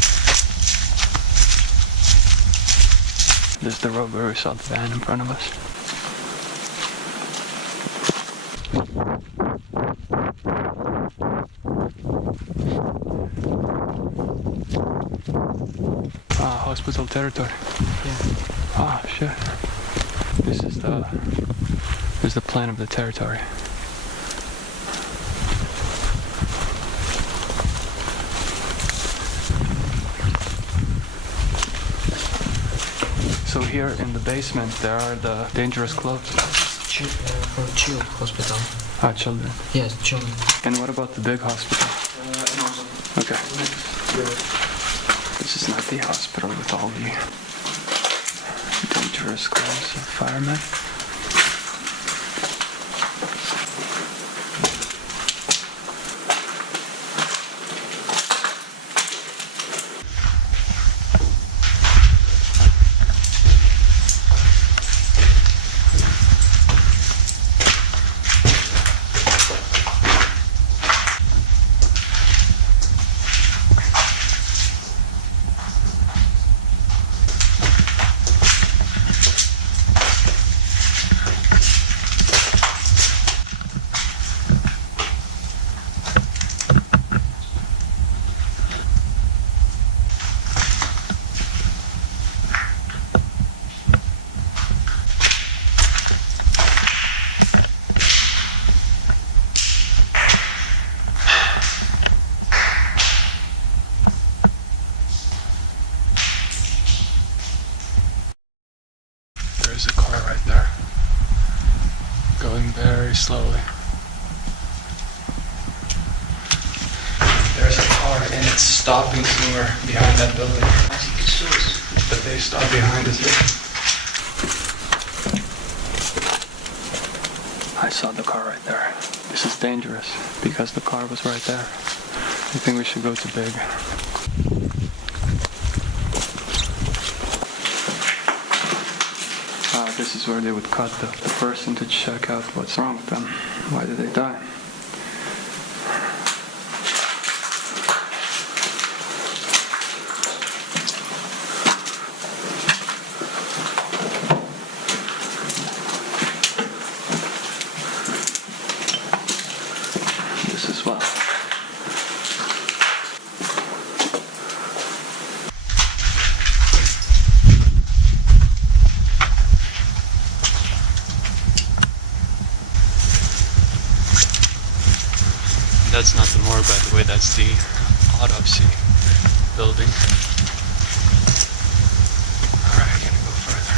This is the road where we saw the van in front of us. Ah, hospital territory. Yeah. Ah, shit. This is the plan of the territory. So here in the basement there are the dangerous clothes. For child hospital. Ah, children. Yes, children. And what about the big hospital? No. Okay. This is not the hospital with all the dangerous clothes of firemen. There's a car right there, going very slowly. There's a car and it's stopping somewhere behind that building. But they stop behind us. I saw the car right there. This is dangerous because the car was right there. I think we should go to Big. This is where they would cut the person to check out what's wrong with them. Why did they die? This as well. That's not the morgue, by the way, that's the autopsy building. Alright, gonna go further.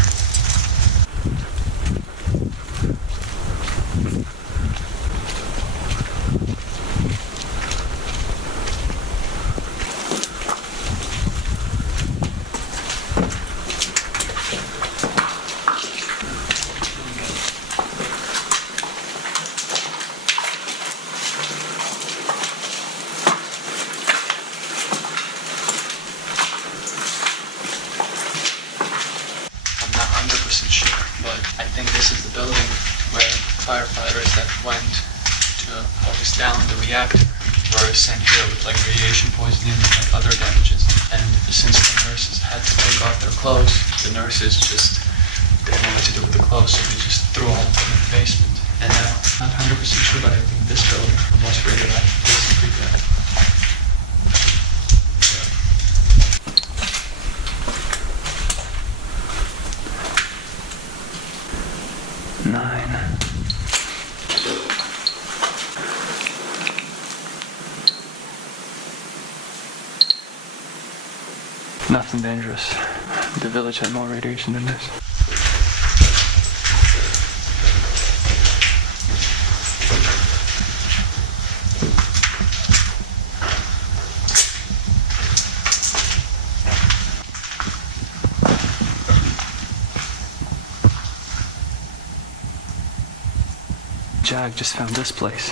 I think this is the building where firefighters that went to focus down the reactor were sent here with like radiation poisoning and like other damages. And since the nurses had to take off their clothes, the nurses just didn't know what to do with the clothes, so they just threw all of them basement. And now, not 100% sure, but I think this building was rated at this in Pripyat. Yeah. 9. Nothing dangerous. The village had more radiation than this. Jag just found this place.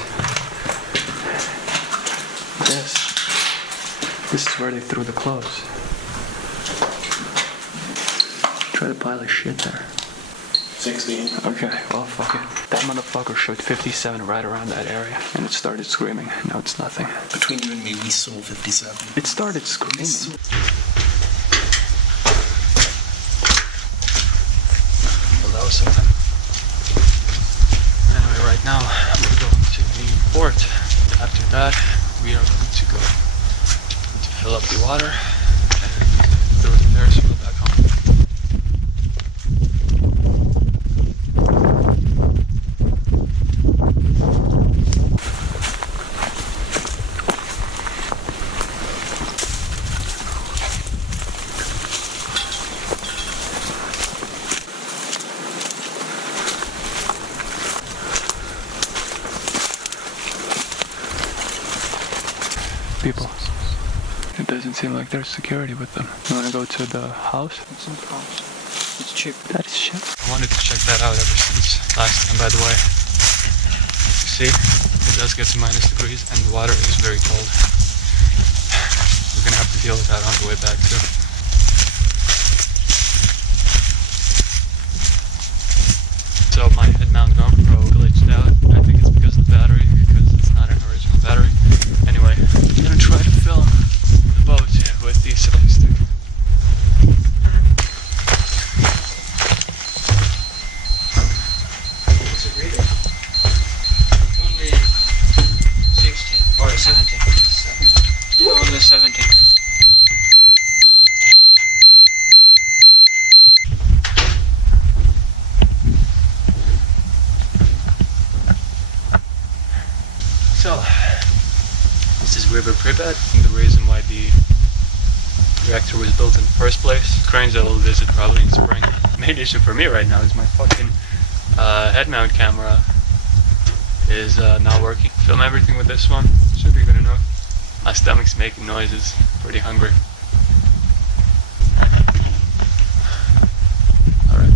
This is where they threw the clothes. Try to buy like shit there. 16. Okay, well, fuck it. That motherfucker showed 57 right around that area, and it started screaming. Now it's nothing. Between you and me, we saw 57. It started screaming. Well, that was something. Anyway, right now, we're going to the port. After that, we are going to go to fill up the water and throw the Ferris wheel back home. People. It doesn't seem like there's security with them. You wanna go to the house? It's not the house. It's cheap. That is shit. I wanted to check that out ever since last time, by the way. You see, it does get to -degrees and the water is very cold. We're gonna have to deal with that on the way back too. So my head mount GoPro glitched out. I think it's because of the battery, because it's not an original battery. Anyway, I'm gonna try to film the boat with the selfie stick. What's it reading? Only 16 or 17. Only 17. So, this is River Pripyat, and the reason why the reactor was built in the first place. Cranes I will visit probably in spring. Main issue for me right now is my fucking head mount camera is not working. Film everything with this one, should be good enough. My stomach's making noises, pretty hungry. Alright.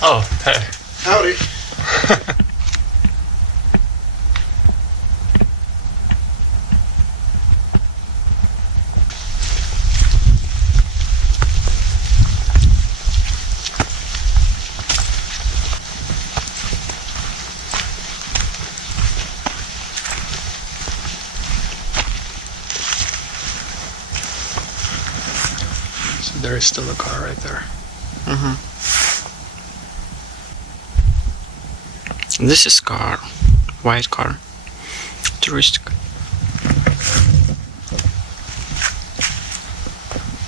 Oh, hey. Howdy. So there is still a car right there. Mm-hmm. This is car, white car, touristic.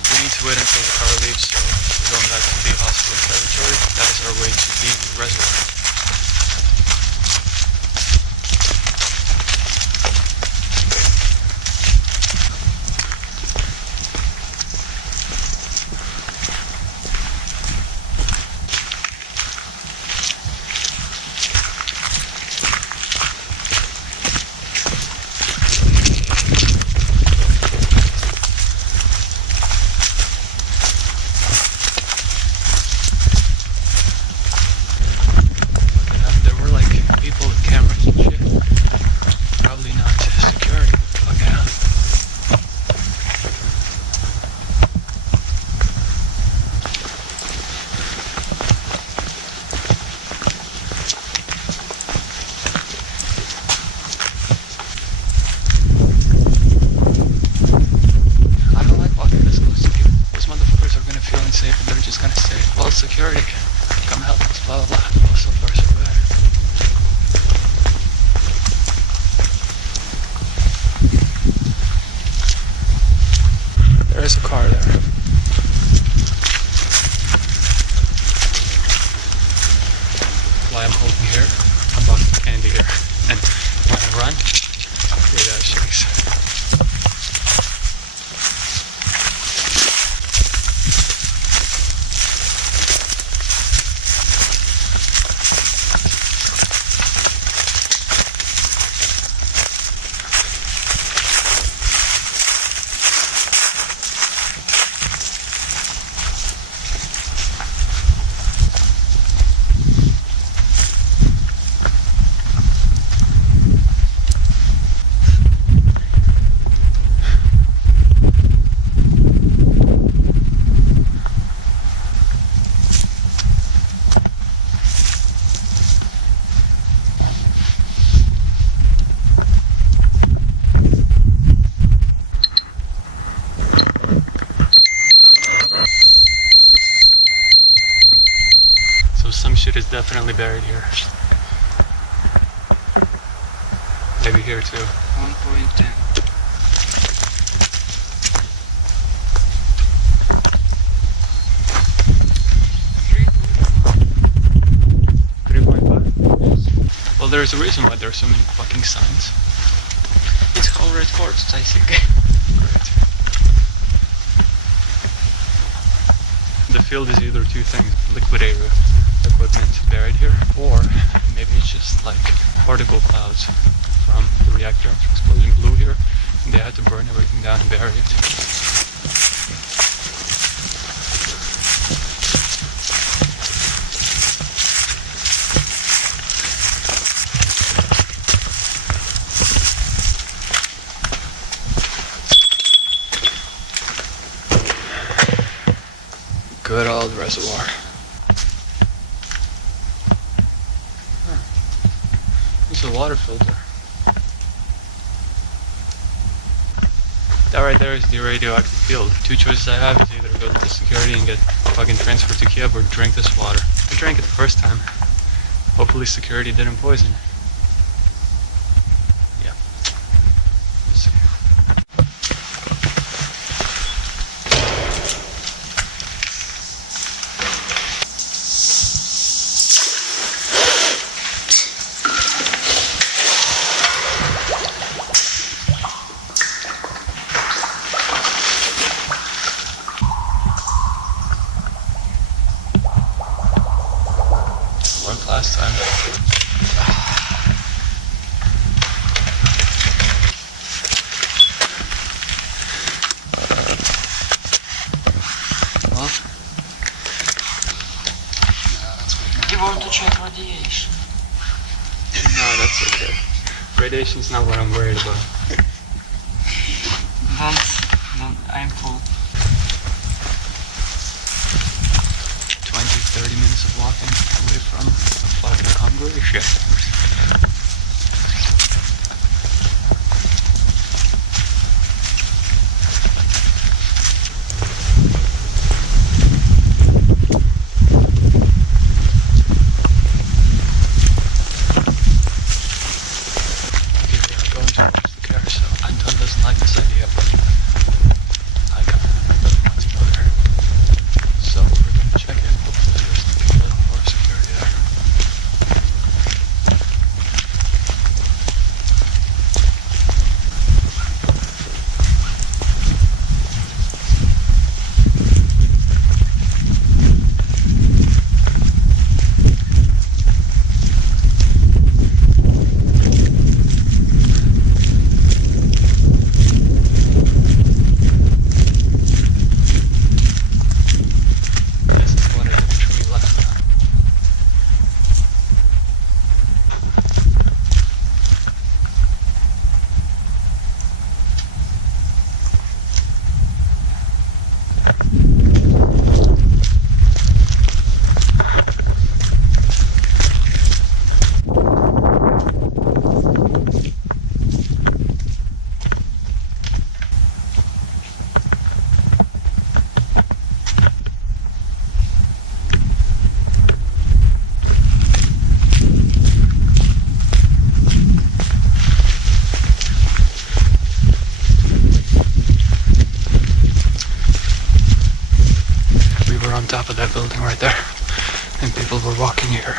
We need to wait until the car leaves, so we're going back to the hospital territory. That is our way to the reservoir. security, come help us, blah blah blah. Oh, so far so good. There is a car there. While I'm holding here, I'm about to candy here. And when I run, it shakes. Some shit is definitely buried here. Maybe here too. 1.10. Well, there's a reason why there are so many fucking signs. It's whole red quartz, I think. Great. The field is either two things: liquidator equipment buried here, or maybe it's just like particle clouds from the reactor after explosion blew here, and they had to burn everything down and bury it. Good old reservoir. It's a water filter. That right there is the radioactive field. Two choices I have is either go to the security and get fucking transferred to Kiev or drink this water. I drank it the first time. Hopefully security didn't poison it. Yeah. Let's see. Last time. Well, You want to check radiation? no, that's okay. Radiation's not what I'm worried about. Don't, I'm full. 20-30 minutes of walking away from fucking hungry shit. Okay, we are going to use the carousel. Anton doesn't like this idea, but I kind of don't want to go there. So we're going to check it. Hopefully there's nothing little more security there. we're walking here.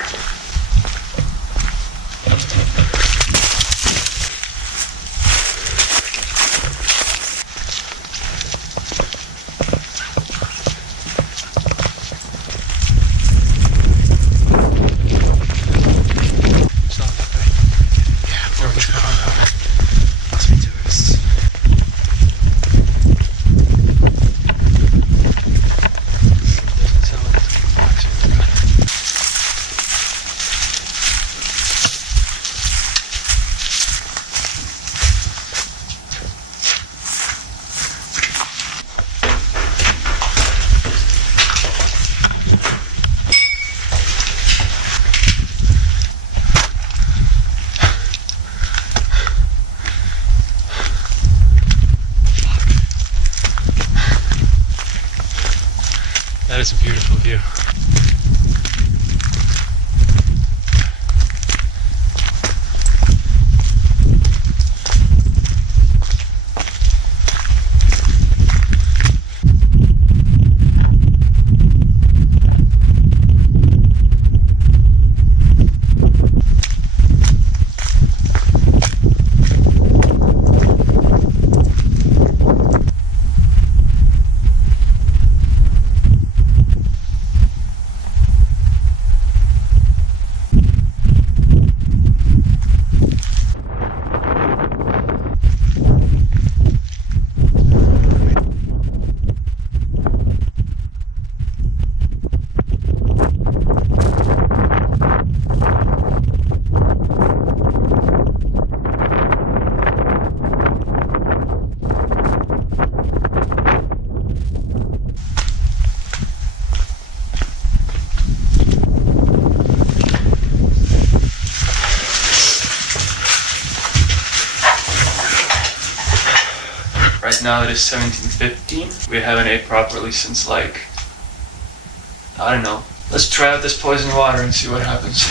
That is a beautiful view. Right now it is 17:15. We haven't ate properly since like, I don't know. Let's try out this poison water and see what happens.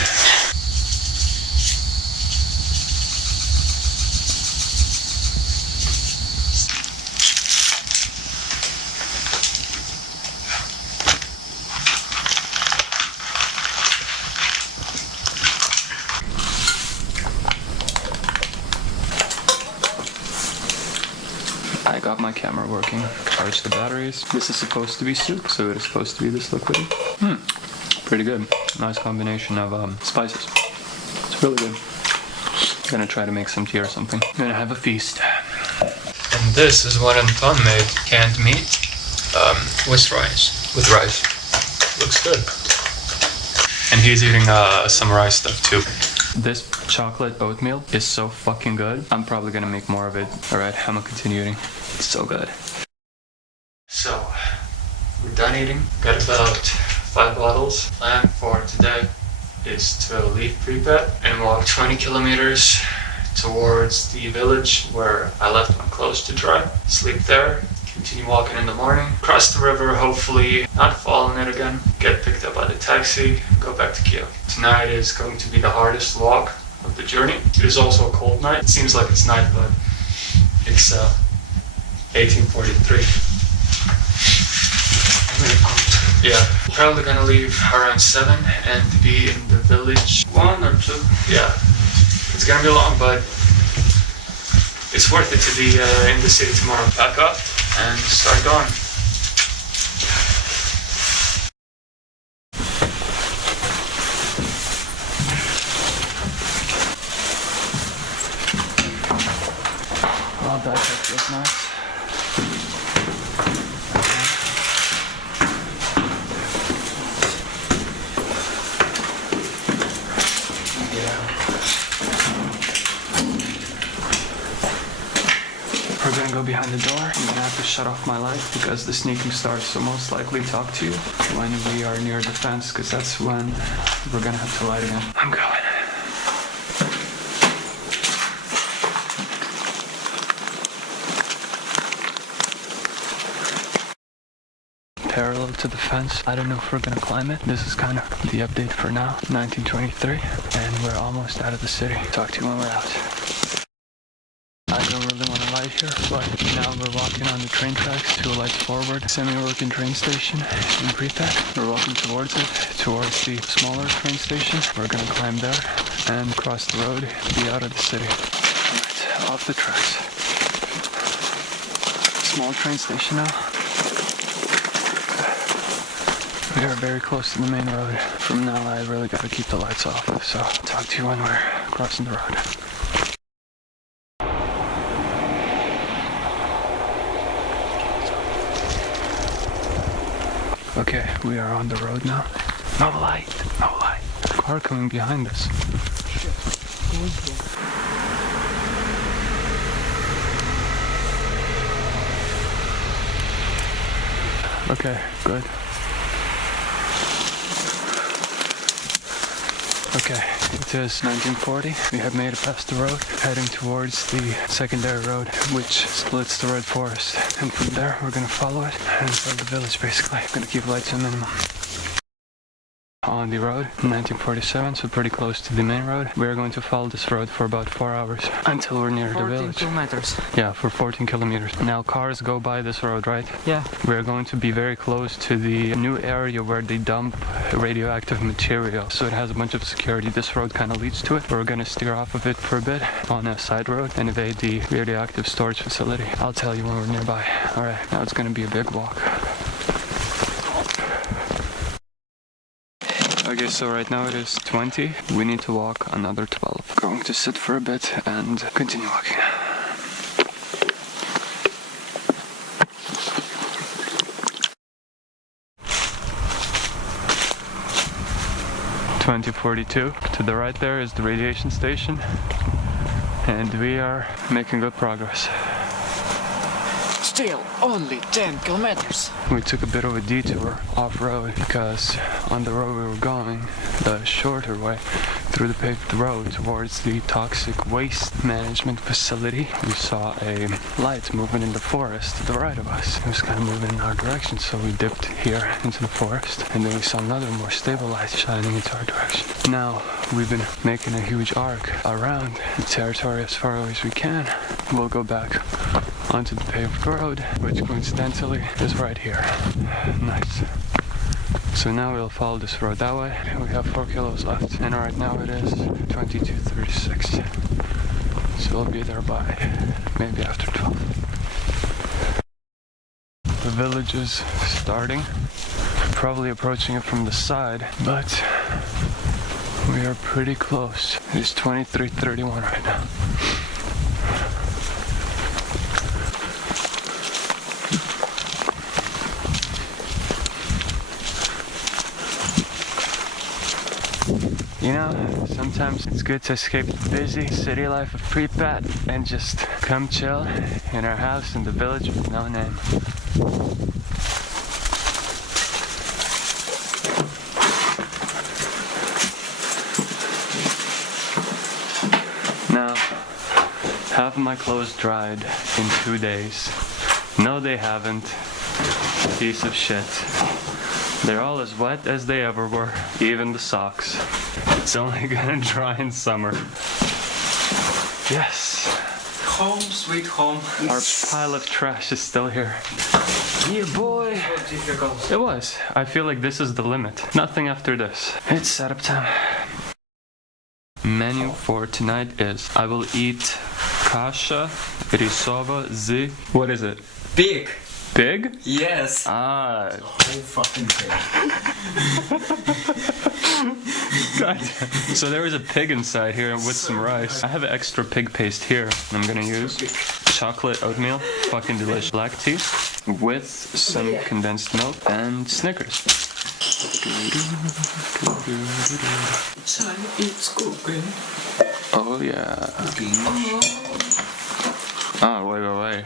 I got my camera working, charged the batteries. This is supposed to be soup, so it is supposed to be this liquidy. Pretty good. Nice combination of spices. It's really good. I'm gonna try to make some tea or something. I'm gonna have a feast. And this is what Anton made. Canned meat. With rice. With rice. Looks good. And he's eating some rice stuff too. This chocolate oatmeal is so fucking good. I'm probably gonna make more of it. Alright, I'm gonna continue eating. It's so good. So, we're done eating. Got about 5 bottles. Plan for today is to leave Pripyat and walk 20 kilometers towards the village where I left my clothes to dry. Sleep there. Continue walking in the morning. Cross the river, hopefully not fall in it again. Get picked up by the taxi. Go back to Kiev. Tonight is going to be the hardest walk of the journey. It is also a cold night. It seems like it's night, but it's 1843. I'm really pumped. Yeah, probably gonna leave around 7 and be in the village 1 or 2. Yeah, it's gonna be long, but it's worth it to be in the city tomorrow. Pack up and start going. Oh, that feels nice. We're gonna go behind the door. I'm gonna have to shut off my light because the sneaking stars will most likely talk to you when we are near the fence, because that's when we're gonna have to light again. I'm going. Parallel to the fence. I don't know if we're gonna climb it. This is kind of the update for now. 1923, and we're almost out of the city. Talk to you when we're out. I don't really want to light here, but now we're walking on the train tracks, 2 lights forward, semi-working train station in Pripyat. We're walking towards it, towards the smaller train station. We're gonna climb there and cross the road, be out of the city. Alright, off the tracks. Small train station now. We are very close to the main road. From now I really gotta keep the lights off, so I'll talk to you when we're crossing the road. Okay, we are on the road now. No light, no light. Car coming behind us. Okay, good. Okay, it is 1940. We have made it past the road, heading towards the secondary road, which splits the red forest. And from there, we're gonna follow it and inside the village, basically. Gonna keep lights on minimum. On the road, 1947, so pretty close to the main road. We are going to follow this road for about 4 hours until we're near the village. 14 kilometers. Yeah, for 14 kilometers. Now cars go by this road, right? Yeah. We're going to be very close to the new area where they dump radioactive material. So it has a bunch of security. This road kind of leads to it. We're going to steer off of it for a bit on a side road and evade the radioactive storage facility. I'll tell you when we're nearby. Alright, now it's going to be a big walk. Okay, so right now it is 20. We need to walk another 12. Going to sit for a bit and continue walking. (2042). To the right there is the radiation station, and we are making good progress. Still only 10 kilometers. We took a bit of a detour off-road because on the road we were going, the shorter way through the paved road towards the toxic waste management facility, we saw a light moving in the forest to the right of us. It was kind of moving in our direction, so we dipped here into the forest, and then we saw another more stable light shining into our direction. Now we've been making a huge arc around the territory as far away as we can. We'll go back onto the paved road, which coincidentally is right here. Nice. So now we'll follow this road that way. We have 4 kilos left, and right now it is 22:36. So we'll be there by maybe after 12. The village is starting, probably approaching it from the side, but we are pretty close. It's 23:31 right now. You know, sometimes it's good to escape the busy city life of Pripyat and just come chill in our house in the village with no name. Now, half of my clothes dried in 2 days. No, they haven't. Piece of shit. They're all as wet as they ever were, even the socks. It's only gonna dry in summer. Yes. Home, sweet home. Our pile of trash is still here. Yeah, boy. Difficult. It was. I feel like this is the limit. Nothing after this. It's setup time. Menu for tonight is I will eat kasha, risova, z. What is it? Big. Pig? Yes. Ah. Whole fucking thing. God. So there is a pig inside here with some rice. I have extra pig paste here. I'm gonna use chocolate oatmeal, fucking delicious, black tea with some condensed milk and Snickers. Time it's cooking. Oh yeah. Oh, wait.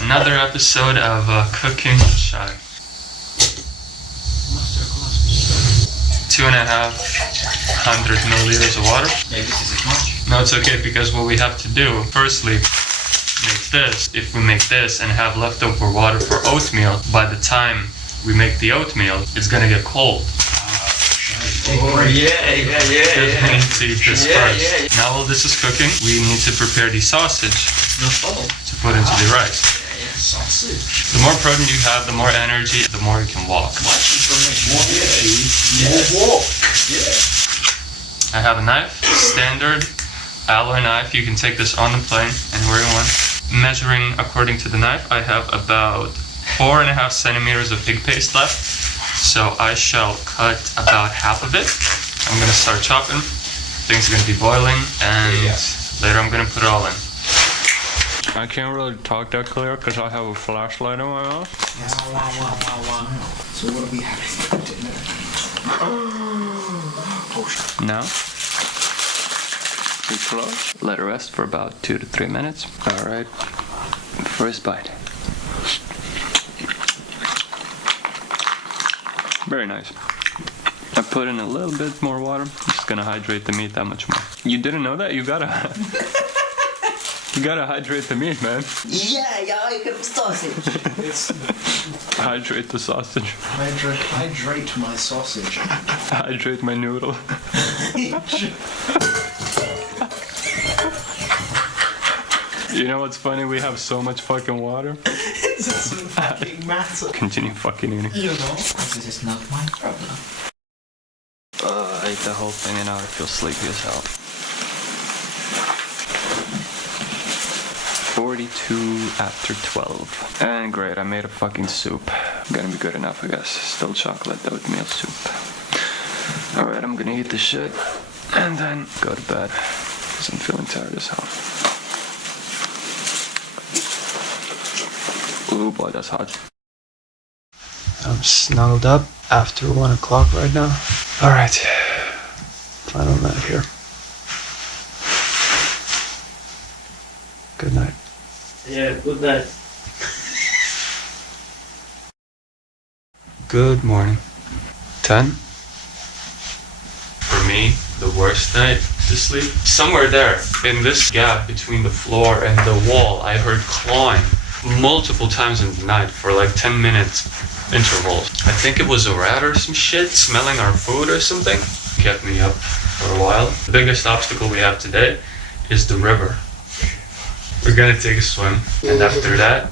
Another episode of Cooking Chai. 250 milliliters of water. Maybe this is much. No, it's okay, because what we have to do, firstly, make this. If we make this and have leftover water for oatmeal, by the time we make the oatmeal, it's gonna get cold. Yeah. Because we need to eat this first. Now while this is cooking, we need to prepare the sausage to put into the rice. Sausage. The more protein you have, the more energy, the more you can walk. I have a knife, standard alloy knife. You can take this on the plane anywhere you want. Measuring according to the knife, I have about 4.5 centimeters of pig paste left. So I shall cut about half of it. I'm gonna start chopping. Things are gonna be boiling, and later I'm gonna put it all in. I can't really talk that clear because I have a flashlight in my mouth. Wow. So what are we having? Now, we close. Let it rest for about 2 to 3 minutes. All right, first bite. Very nice. I put in a little bit more water. It's gonna hydrate the meat that much more. You didn't know that? You gotta hydrate the meat, man. Yeah, I got sausage. Hydrate the sausage. Hydrate my sausage. Hydrate my noodle. You know what's funny? We have so much fucking water. It doesn't fucking matter. Continue fucking eating. You know? This is not my problem. I ate the whole thing and now I feel sleepy as hell. 42 after 12. And great, I made a fucking soup. Gonna be good enough, I guess. Still chocolate oatmeal soup. Alright, I'm gonna eat this shit and then go to bed because I'm feeling tired as hell. Ooh boy, that's hot. I'm snuggled up after 1 o'clock right now. Alright. Final night here. Good night. Yeah, good night. Good morning. 10. For me, the worst night to sleep. Somewhere there, in this gap between the floor and the wall, I heard clawing multiple times in the night for like 10 minutes intervals. I think it was a rat or some shit smelling our food or something. Kept me up for a while. The biggest obstacle we have today is the river. We're gonna take a swim, and after that,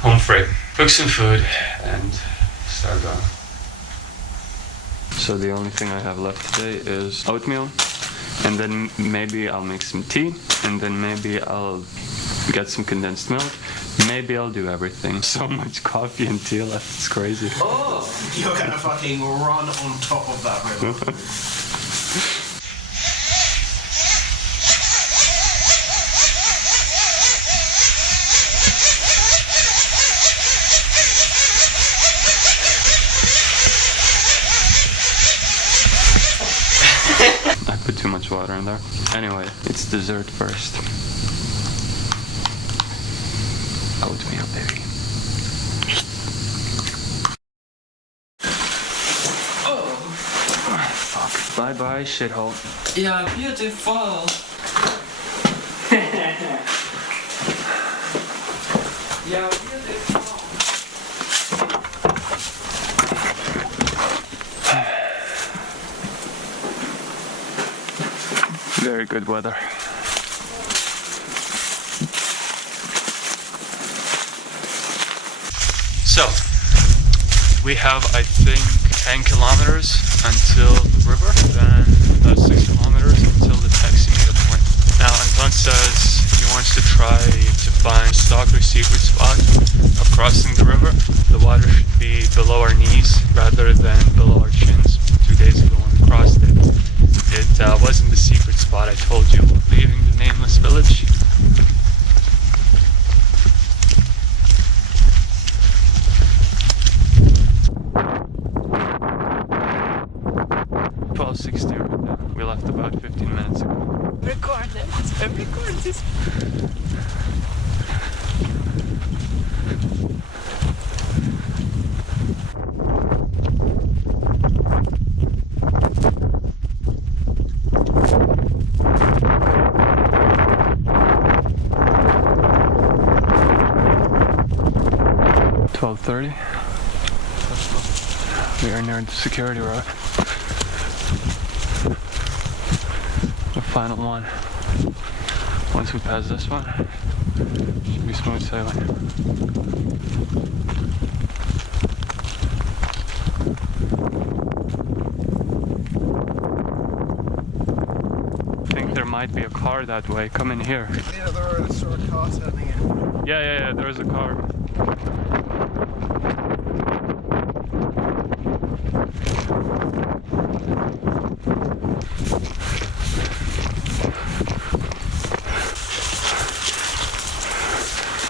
home free. Cook some food and start going. So the only thing I have left today is oatmeal, and then maybe I'll make some tea, and then maybe I'll get some condensed milk. Maybe I'll do everything. So much coffee and tea left, it's crazy. Oh! You're gonna fucking run on top of that river. I put too much water in there. Anyway, it's dessert first. Oatmeal, baby. Oh, Fuck. Bye bye, shithole. yeah, beautiful. Yeah, beautiful. Very good weather. So, we have, I think, 10 kilometers until the river, then about 6 kilometers until the taxi meetup point. Now, Anton says he wants to try to find a stalker secret spot of crossing the river. The water should be below our knees rather than below our chins. 2 days ago when we crossed it, it wasn't the secret spot I told you, leaving the nameless village. We left about 15 minutes ago. Record it. Record this. We are near the security road. final one. Once we pass this one, should be smooth sailing. I think there might be a car that way. Come in here. Yeah, there are sort of cars heading in. Yeah, there's a car.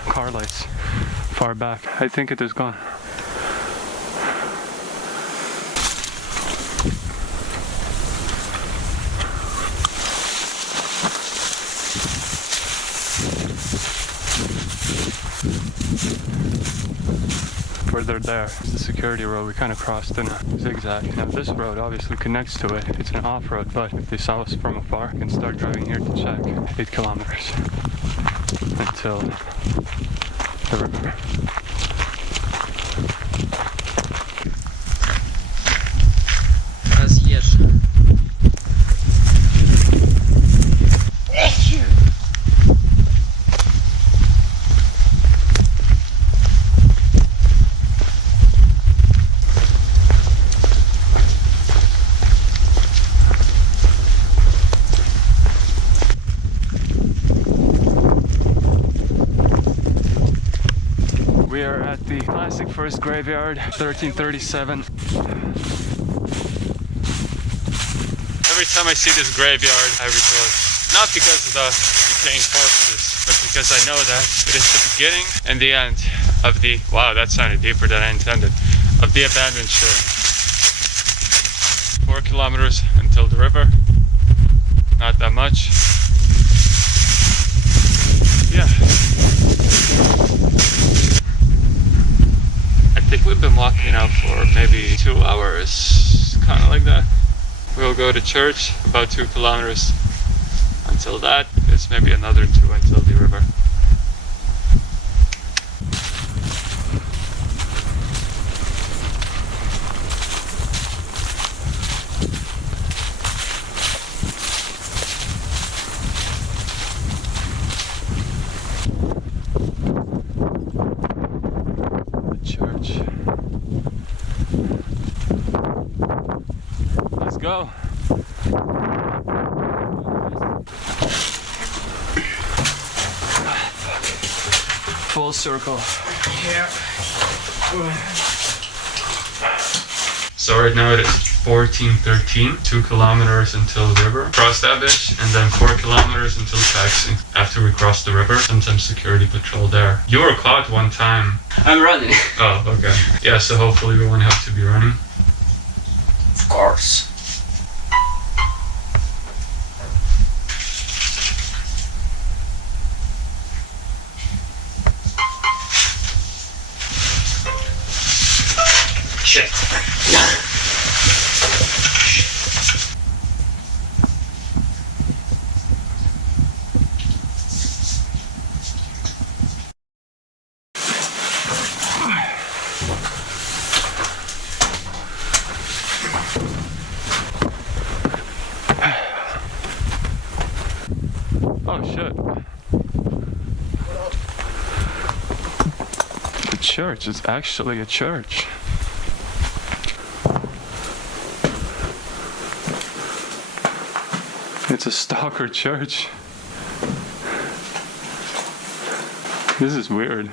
Car lights far back. I think it is gone. Further there is the security road we kind of crossed in a zigzag. Now this road obviously connects to it. It's an off-road, but if they saw us from afar, we can start driving here to check. 8 kilometers until the river. We are at the classic first graveyard, 1337. Every time I see this graveyard, I rejoice. Not because of the decaying corpses, but because I know that it is the beginning and the end of the, wow, that sounded deeper than I intended, of the abandoned ship. 4 kilometers until the river. Not that much. Yeah. I think we've been walking now for maybe 2 hours, kind of like that. We'll go to church, about 2 kilometers until that. It's maybe another 2 until the river. Go. Full circle. Yeah. So right now it is 14:13, 2 kilometers until the river. Cross that bitch, and then 4 kilometers until taxi. After we cross the river, sometimes security patrol there. You were caught one time. I'm running. Oh, okay. Yeah, so hopefully we won't have to be running. Of course. Shit. Oh shit. The church is actually a church. It's a stalker church. This is weird.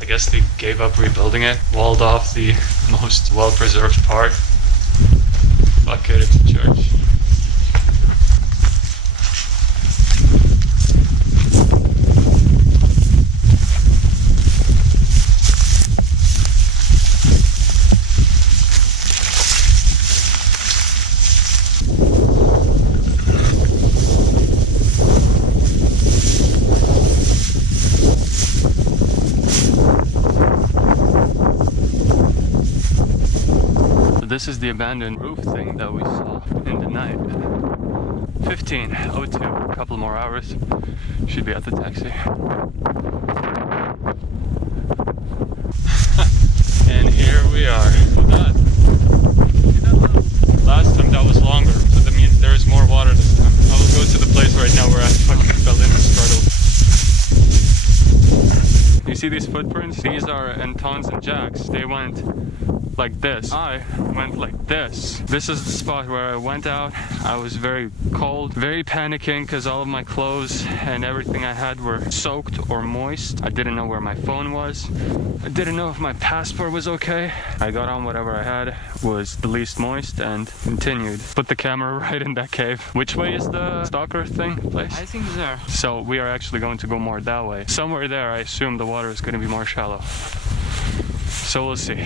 I guess they gave up rebuilding it, walled off the most well-preserved part. Fuck it, it's a church. This is the abandoned roof thing that we saw in the night. 15:02, a couple more hours. Should be at the taxi. And here we are. Look at that. Last time that was longer, so that means there see these footprints? These are Anton's and Jack's. They went like this. I went like this. This is the spot where I went out. I was very cold, very panicking because all of my clothes and everything I had were soaked or moist. I didn't know where my phone was. I didn't know if my passport was okay. I got on whatever I had was the least moist and continued. Put the camera right in that cave. Which way is the stalker thing place? I think there. So we are actually going to go more that way. Somewhere there, I assume the water is going to be more shallow. So we'll see.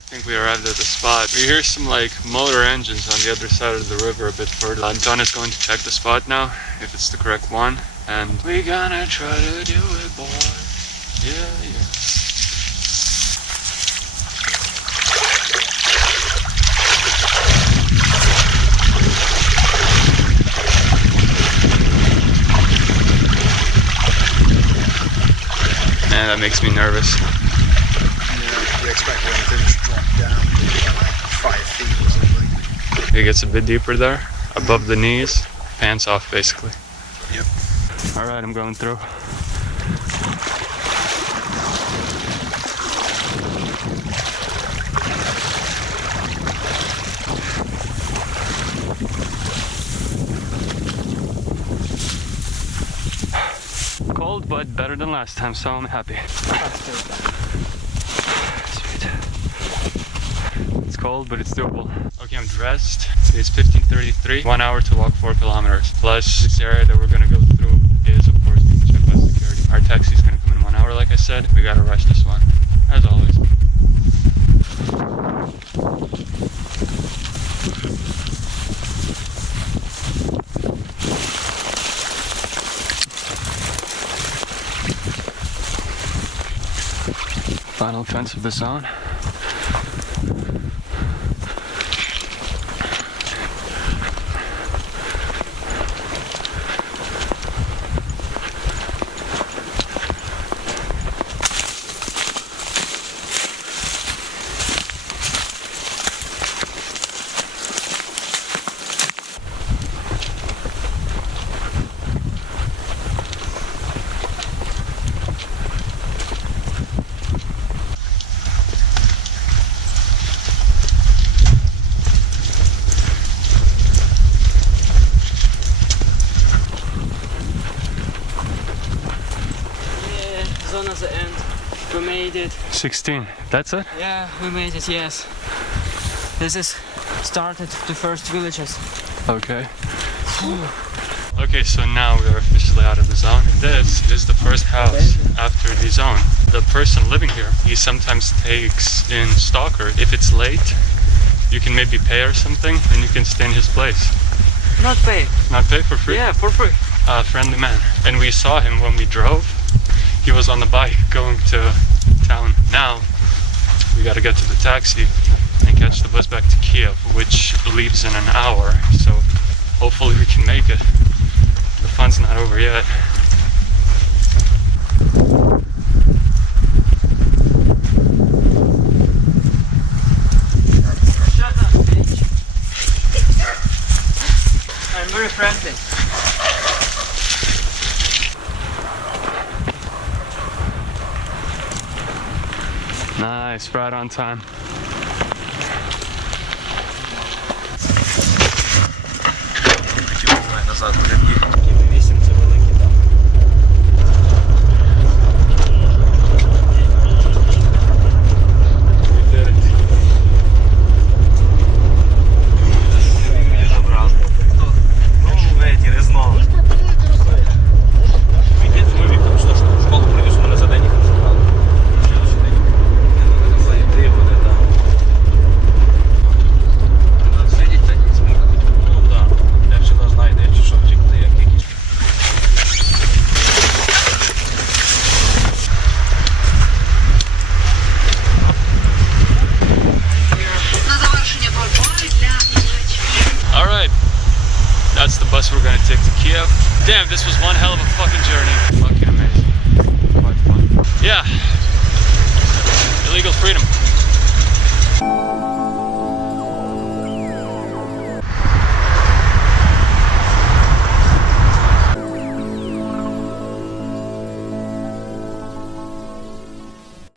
I think we arrived at the spot. We hear some like motor engines on the other side of the river a bit further. Anton is going to check the spot now, if it's the correct one. And we gonna try to do it, boy. Yeah, yeah. Man, that makes me nervous. You expect when things drop down like 5 feet or something. It gets a bit deeper there, above the knees, pants off basically. Yep. Alright, I'm going through. Cold, but better than last time, so I'm happy. Sweet. It's cold, but it's doable. Okay, I'm dressed. It's 15:33. 1 hour to walk 4 kilometers. Plus, this area that we're gonna go through is, of course, being checked by security. Our taxi's gonna come in 1 hour, like I said. We gotta rush this one, as always. Final fence of the zone. Zone at the end. We made it. 16. That's it? Yeah, we made it, yes. This is started the first villages. Okay. Okay, so now we are officially out of the zone. This is the first house after the zone. The person living here, he sometimes takes in stalker. If it's late, you can maybe pay or something, and you can stay in his place. Not pay. Not pay for free? Yeah, for free. Friendly man. And we saw him when we drove. He was on the bike going to town. Now, we gotta get to the taxi and catch the bus back to Kiev, which leaves in an hour. So hopefully we can make it. The fun's not over yet. Shut up, bitch. I'm very friendly. Nice, right on time. Назад буде 8, це великий, так. Мені забрав. Ну, эти, резно. Мы Виктор, что в школу принесу, мы на задание забрали. Следующий день. Мне надо зайти, вот это. Надо сидеть, так не смог. Ну да. Я всегда знаю, де щоб втікти, як якісь. На завершення боротьби для іграчів. Alright, that's the bus we're gonna take to Kiev. Damn, this was one hell of a fucking journey. Fucking amazing. Quite fun. Yeah. Illegal freedom.